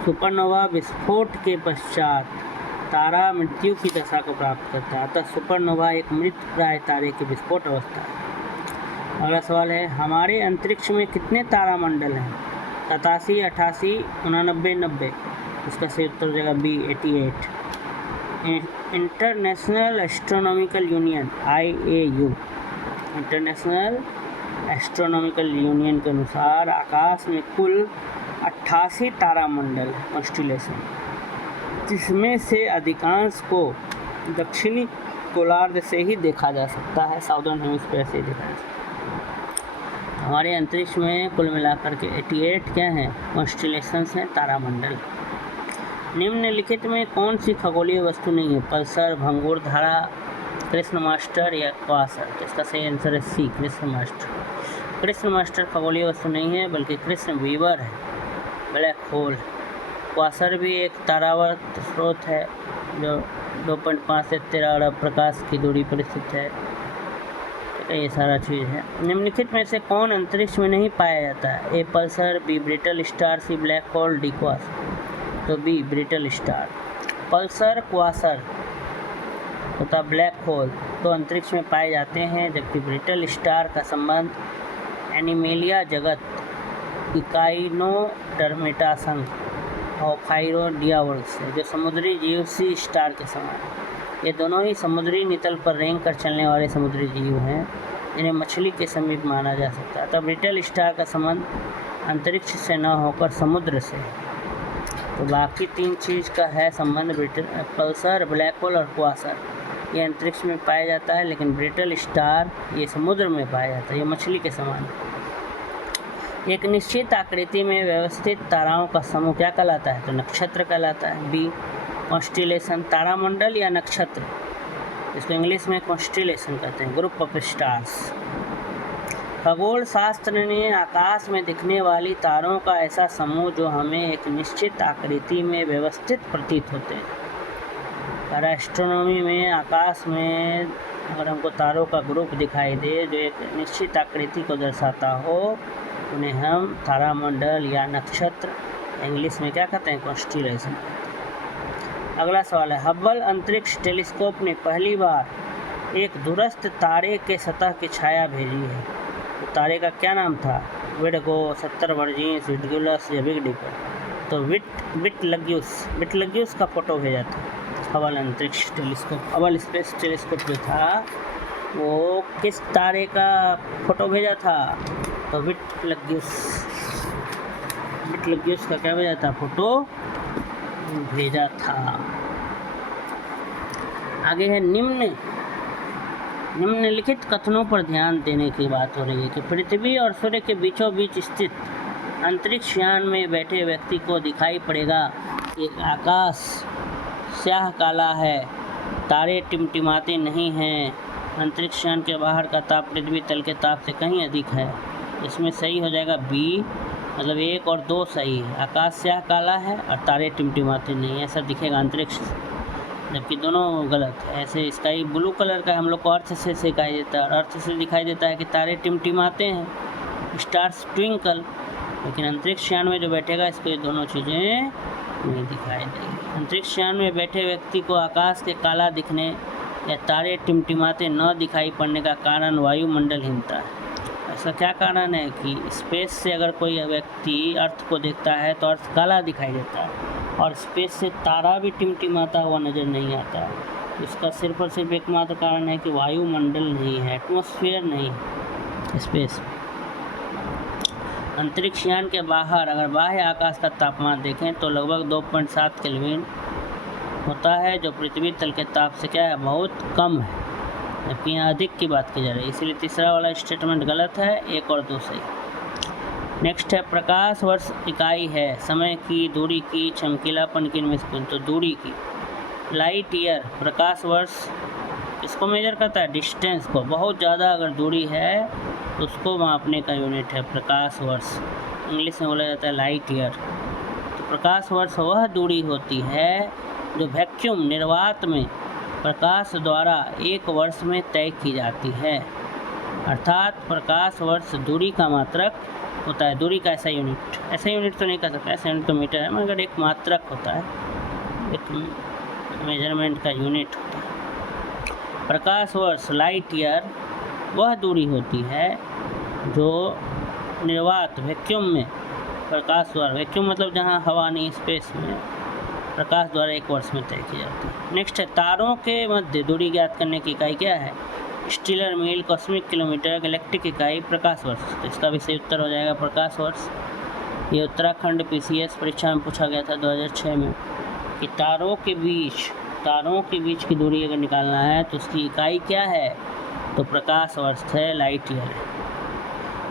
सुपरनोवा विस्फोट के पश्चात तारा मृत्यु की दशा को प्राप्त करता है, अतः सुपरनोवा एक मृत प्राय तारे की विस्फोट अवस्था है। अगला सवाल है, हमारे अंतरिक्ष में कितने तारामंडल हैं? 87, 88, 89, 90। इसका सही उत्तर हो जाएगा B 88। International astronomical union IAU, international astronomical union के अनुसार आकाश में कुल 88 तारामंडल कॉन्स्टिलेशन, जिसमें से अधिकांश को दक्षिणी गोलार्ध से ही देखा जा सकता है, साउदर्न हेमिस्फीयर से देखा जा सकता है। हमारे अंतरिक्ष में कुल मिलाकर के 88 क्या हैं? कॉन्स्टिलेशंस हैं, तारामंडल। निम्नलिखित में कौन सी खगोलीय वस्तु नहीं है? पल्सर, भंगुर धारा, कृष्ण मास्टर या क्वासर? इसका सही आंसर है सी, कृष्ण मास्टर। कृष्ण मास्टर खगोलीय वस्तु नहीं है, बल्कि कृष्ण वीवर है, ब्लैक होल। क्वासर भी एक तारावर्त स्रोत है जो 2.5 से 13 अरब प्रकाश की दूरी पर स्थित है। ये सारा चीज़ है। निम्नलिखित में से कौन अंतरिक्ष में नहीं पाया जाता है? A pulsar, B brittle star, C black hole, D quasar. तो B brittle star. Pulsar, quasar तथा ब्लैक होल तो अंतरिक्ष में पाए जाते हैं, जबकि ब्रिटल स्टार का संबंध एनिमेलिया जगत, इकाइनोडर्मेटा संघ और फाइरोडियावर्ग से, जो समुद्री जीव सी स्टार के समान। ये दोनों ही समुद्री नितल पर रेंग कर चलने वाले समुद्री जीव हैं, जिन्हें मछली के समीप माना जा सकता है। तब ब्रिटल स्टार का संबंध अंतरिक्ष से न होकर समुद्र से। तो बाकी 3 चीज़ का है संबंध, पल्सर, ब्लैक होल और क्वासर। ये अंतरिक्ष में पाया जाता है, लेकिन ब्रिटल स्टार ये समुद्र में पाया जाता है, ये मछली के समान। एक निश्चित आकृति में व्यवस्थित ताराओं का समूह क्या कहलाता है? तो नक्षत्र कहलाता है। बी कॉन्स्टिलेशन, तारामंडल या नक्षत्र, इसको इंग्लिश में कॉन्स्टिलेशन कहते हैं, ग्रुप ऑफ स्टार्स। खगोल शास्त्र ने आकाश में दिखने वाली तारों का ऐसा समूह जो हमें एक निश्चित आकृति में व्यवस्थित प्रतीत होते हैं। और एस्ट्रोनॉमी में आकाश में अगर हमको तारों का ग्रुप दिखाई दे जो एक निश्चित आकृति को दर्शाता हो, उन्हें हम तारामंडल या नक्षत्र, इंग्लिश में क्या कहते हैं? कॉन्स्टिलेशन। अगला सवाल है, हब्बल अंतरिक्ष टेलीस्कोप ने पहली बार एक दूरस्थ तारे के सतह की छाया भेजी है। तो तारे का क्या नाम था? विडगो, 70 वर्जिन्स, विडगुलस या बिग डिपर? तो विटलगियस का फोटो भेजा था हबल अंतरिक्ष टेलीस्कोप। हबल स्पेस टेलीस्कोप जो था वो किस तारे का फोटो भेजा था? तो विटलगियस का क्या भेजा था? फोटो भेजा था। आगे है निम्नलिखित कथनों पर ध्यान देने की बात हो रही है कि पृथ्वी और सूर्य के बीचों बीच स्थित अंतरिक्ष यान में बैठे व्यक्ति को दिखाई पड़ेगा कि आकाश स्याह काला है, तारे टिमटिमाते नहीं हैं, अंतरिक्ष यान के बाहर का ताप पृथ्वी तल के ताप से कहीं अधिक है। इसमें सही हो जाएगा बी, मतलब 1 और 2 सही है। आकाश स्याह काला है और तारे टिमटिमाते नहीं, ऐसा दिखेगा अंतरिक्ष, जबकि दोनों गलत है। ऐसे स्काई ब्लू कलर का हम लोग को अर्थ से दिखाई देता है और अर्थ से दिखाई देता है कि तारे टिमटिमाते हैं, स्टार्स ट्विंकल, लेकिन अंतरिक्ष यान में जो बैठेगा इसको ये दोनों चीज़ें नहीं दिखाई देंगी। अंतरिक्ष यान में बैठे व्यक्ति को आकाश के काला दिखने या तारे टिमटिमाते न दिखाई पड़ने का कारण वायुमंडलहीनता है। ऐसा क्या कारण है कि स्पेस से अगर कोई व्यक्ति अर्थ को देखता है तो अर्थ काला दिखाई देता है, और स्पेस से तारा भी टिमटिमाता हुआ नज़र नहीं आता है। इसका सिर्फ और सिर्फ एकमात्र कारण है कि वायुमंडल नहीं है, एटमॉस्फेयर नहीं है स्पेस। अंतरिक्ष यान के बाहर अगर बाह्य आकाश का तापमान देखें तो लगभग 2.7 केल्विन होता है, जो पृथ्वी तल के ताप से क्या है? बहुत कम है, जबकि यहाँ अधिक की बात की जा रही है। इसलिए तीसरा वाला स्टेटमेंट गलत है, 1 और 2 सही। नेक्स्ट है, प्रकाश वर्ष इकाई है समय की, दूरी की, चमकीलापन की, इनमें से तो दूरी की। लाइट ईयर, प्रकाश वर्ष इसको मेजर करता है, डिस्टेंस को। बहुत ज़्यादा अगर दूरी है तो उसको मापने का यूनिट है प्रकाश वर्ष, इंग्लिश में बोला जाता है लाइट ईयर। तो प्रकाश वर्ष वह दूरी होती है जो वैक्यूम निर्वात में प्रकाश द्वारा 1 वर्ष में तय की जाती है। अर्थात प्रकाश वर्ष दूरी का मात्रक होता है। दूरी का ऐसा यूनिट तो नहीं कह सकता, ऐसा यूनिट तो मीटर है, मगर एक मात्रक होता है, एक मेजरमेंट का यूनिट होता है। प्रकाश वर्ष लाइट ईयर वह दूरी होती है जो निर्वात वैक्यूम में प्रकाश द्वारा, वैक्यूम मतलब जहाँ हवा नहीं, स्पेस में प्रकाश द्वारा एक वर्ष में तय की जाती है। नेक्स्ट है तारों के मध्य दूरी ज्ञात करने की इकाई क्या है? स्टीलर मील, कॉस्मिक किलोमीटर, गैलेक्टिक इकाई, प्रकाश वर्ष। तो इसका भी सही उत्तर हो जाएगा प्रकाश वर्ष। ये उत्तराखंड PCS परीक्षा में पूछा गया था 2006 में कि तारों के बीच की दूरी अगर निकालना है तो उसकी इकाई क्या है? तो प्रकाश वर्ष है, लाइट ईयर है।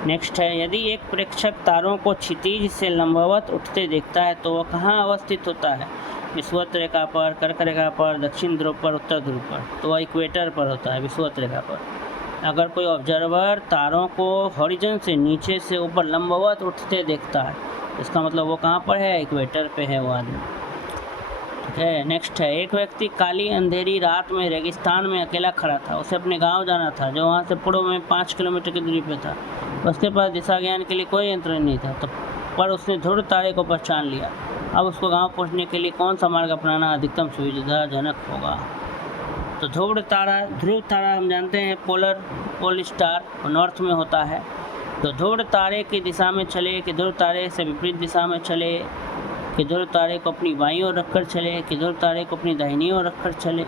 नेक्स्ट है यदि एक प्रेक्षक तारों को क्षितिज से लंबवत उठते देखता है तो वह कहाँ अवस्थित होता है? विषुवत रेखा पर, कर्क रेखा पर, दक्षिण ध्रुव पर, उत्तर ध्रुव पर। तो वह इक्वेटर पर होता है, विषुवत रेखा पर। अगर कोई ऑब्जर्वर तारों को हॉरिजन से नीचे से ऊपर लंबवत उठते देखता है इसका मतलब वो कहाँ पर है? इक्वेटर पे है वो आदमी। ठीक है। नेक्स्ट है एक व्यक्ति काली अंधेरी रात में रेगिस्तान में अकेला खड़ा था। उसे अपने गांव जाना था जो वहां से पूर्व में 5 किलोमीटर की दूरी पर था। उसके पास दिशा ज्ञान के लिए कोई यंत्र नहीं था तो पर उसने ध्रुव तारे को पहचान लिया। अब उसको गांव पहुंचने के लिए कौन सा मार्ग अपनाना अधिकतम सुविधाजनक होगा? तो ध्रुव तारा हम जानते हैं पोल स्टार नॉर्थ में होता है। तो ध्रुव तारे की दिशा में चले कि ध्रुव तारे से विपरीत दिशा में चले, कि ध्रुव तारे को अपनी बाईं ओर रखकर चले, कि ध्रुव तारे को अपनी दाहिनी ओर रखकर चले।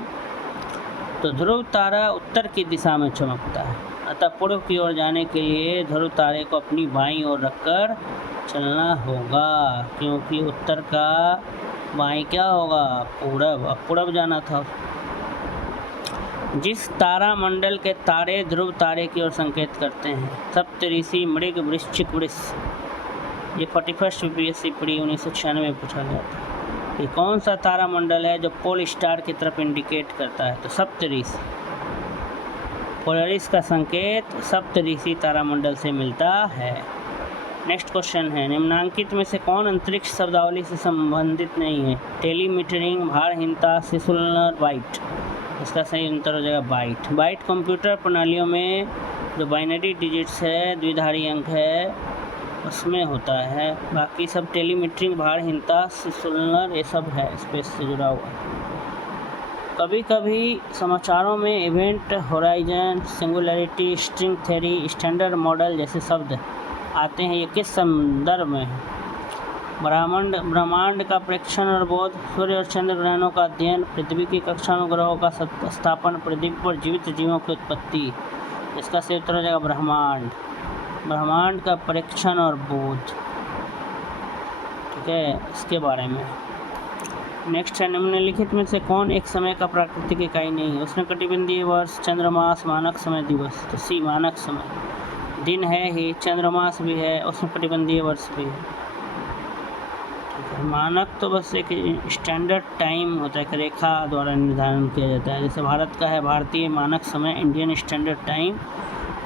तो ध्रुव तारा उत्तर की दिशा में चमकता है, अतः पूर्व की ओर जाने के लिए ध्रुव तारे को अपनी बाईं ओर रखकर चलना होगा, क्योंकि उत्तर का बाईं क्या होगा? पूरब। अब पूरब जाना था। जिस तारा मंडल के तारे ध्रुव तारे की ओर संकेत करते हैं। सप्तऋषि, मृग, वृश्चिक, वृष। ये 41 BSc प्री 1996 में पूछा गया था कि कौन सा तारा मंडल है जो पोल स्टार की तरफ इंडिकेट करता है? तो सप्तऋषि। पोलरिस का संकेत सप्तऋषि तारामंडल से मिलता है। नेक्स्ट क्वेश्चन है निम्नांकित में से कौन अंतरिक्ष शब्दावली से संबंधित नहीं है? Telemetering, भारहीनता, cellular bite. इसका सही उत्तर हो जाएगा बाइट। बाइट कंप्यूटर प्रणालियों में जो बाइनरी डिजिट्स है, द्विधारी अंक है, उसमें होता है। बाकी सब टेलीमीटरिंग, भारहीनता, सेलुलर ये सब है स्पेस से जुड़ा हुआ। कभी कभी समाचारों में event horizon, singularity, string theory, standard model जैसे शब्द आते हैं। ये किस संदर्भ में है? ब्रह्मांड का प्रेक्षण और बोध, सूर्य और चंद्र ग्रहणों का अध्ययन, पृथ्वी की कक्षानुग्रहों का स्थापन, पृथ्वी पर जीवित जीवों की उत्पत्ति। इसका सही उत्तर हो जाएगा ब्रह्मांड का परीक्षण और बोध। ठीक है, इसके बारे में। नेक्स्ट है निम्नलिखित में से कौन एक समय का प्राकृतिक इकाई नहीं है? उष्णकटिबंधीय वर्ष, चंद्रमास, मानक समय, दिवस। तो सी मानक समय। दिन है ही, चंद्रमास भी है, उष्णकटिबंधीय वर्ष भी है। ठीक है, मानक तो बस एक स्टैंडर्ड टाइम होता है, एक रेखा द्वारा निर्धारण किया जाता है। जैसे भारत का है भारतीय मानक समय, इंडियन स्टैंडर्ड टाइम,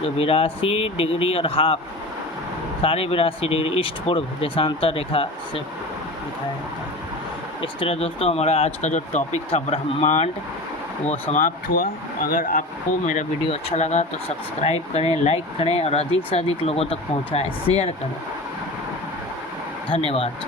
जो 82 डिग्री और हाफ, साढ़े 82 डिग्री ईस्ट पूर्व देशांतर रेखा से दिखाया जाता है। इस तरह दोस्तों हमारा आज का जो टॉपिक था ब्रह्मांड वो समाप्त हुआ। अगर आपको मेरा वीडियो अच्छा लगा तो सब्सक्राइब करें, लाइक करें और अधिक से अधिक लोगों तक पहुंचाएं, शेयर करें। धन्यवाद।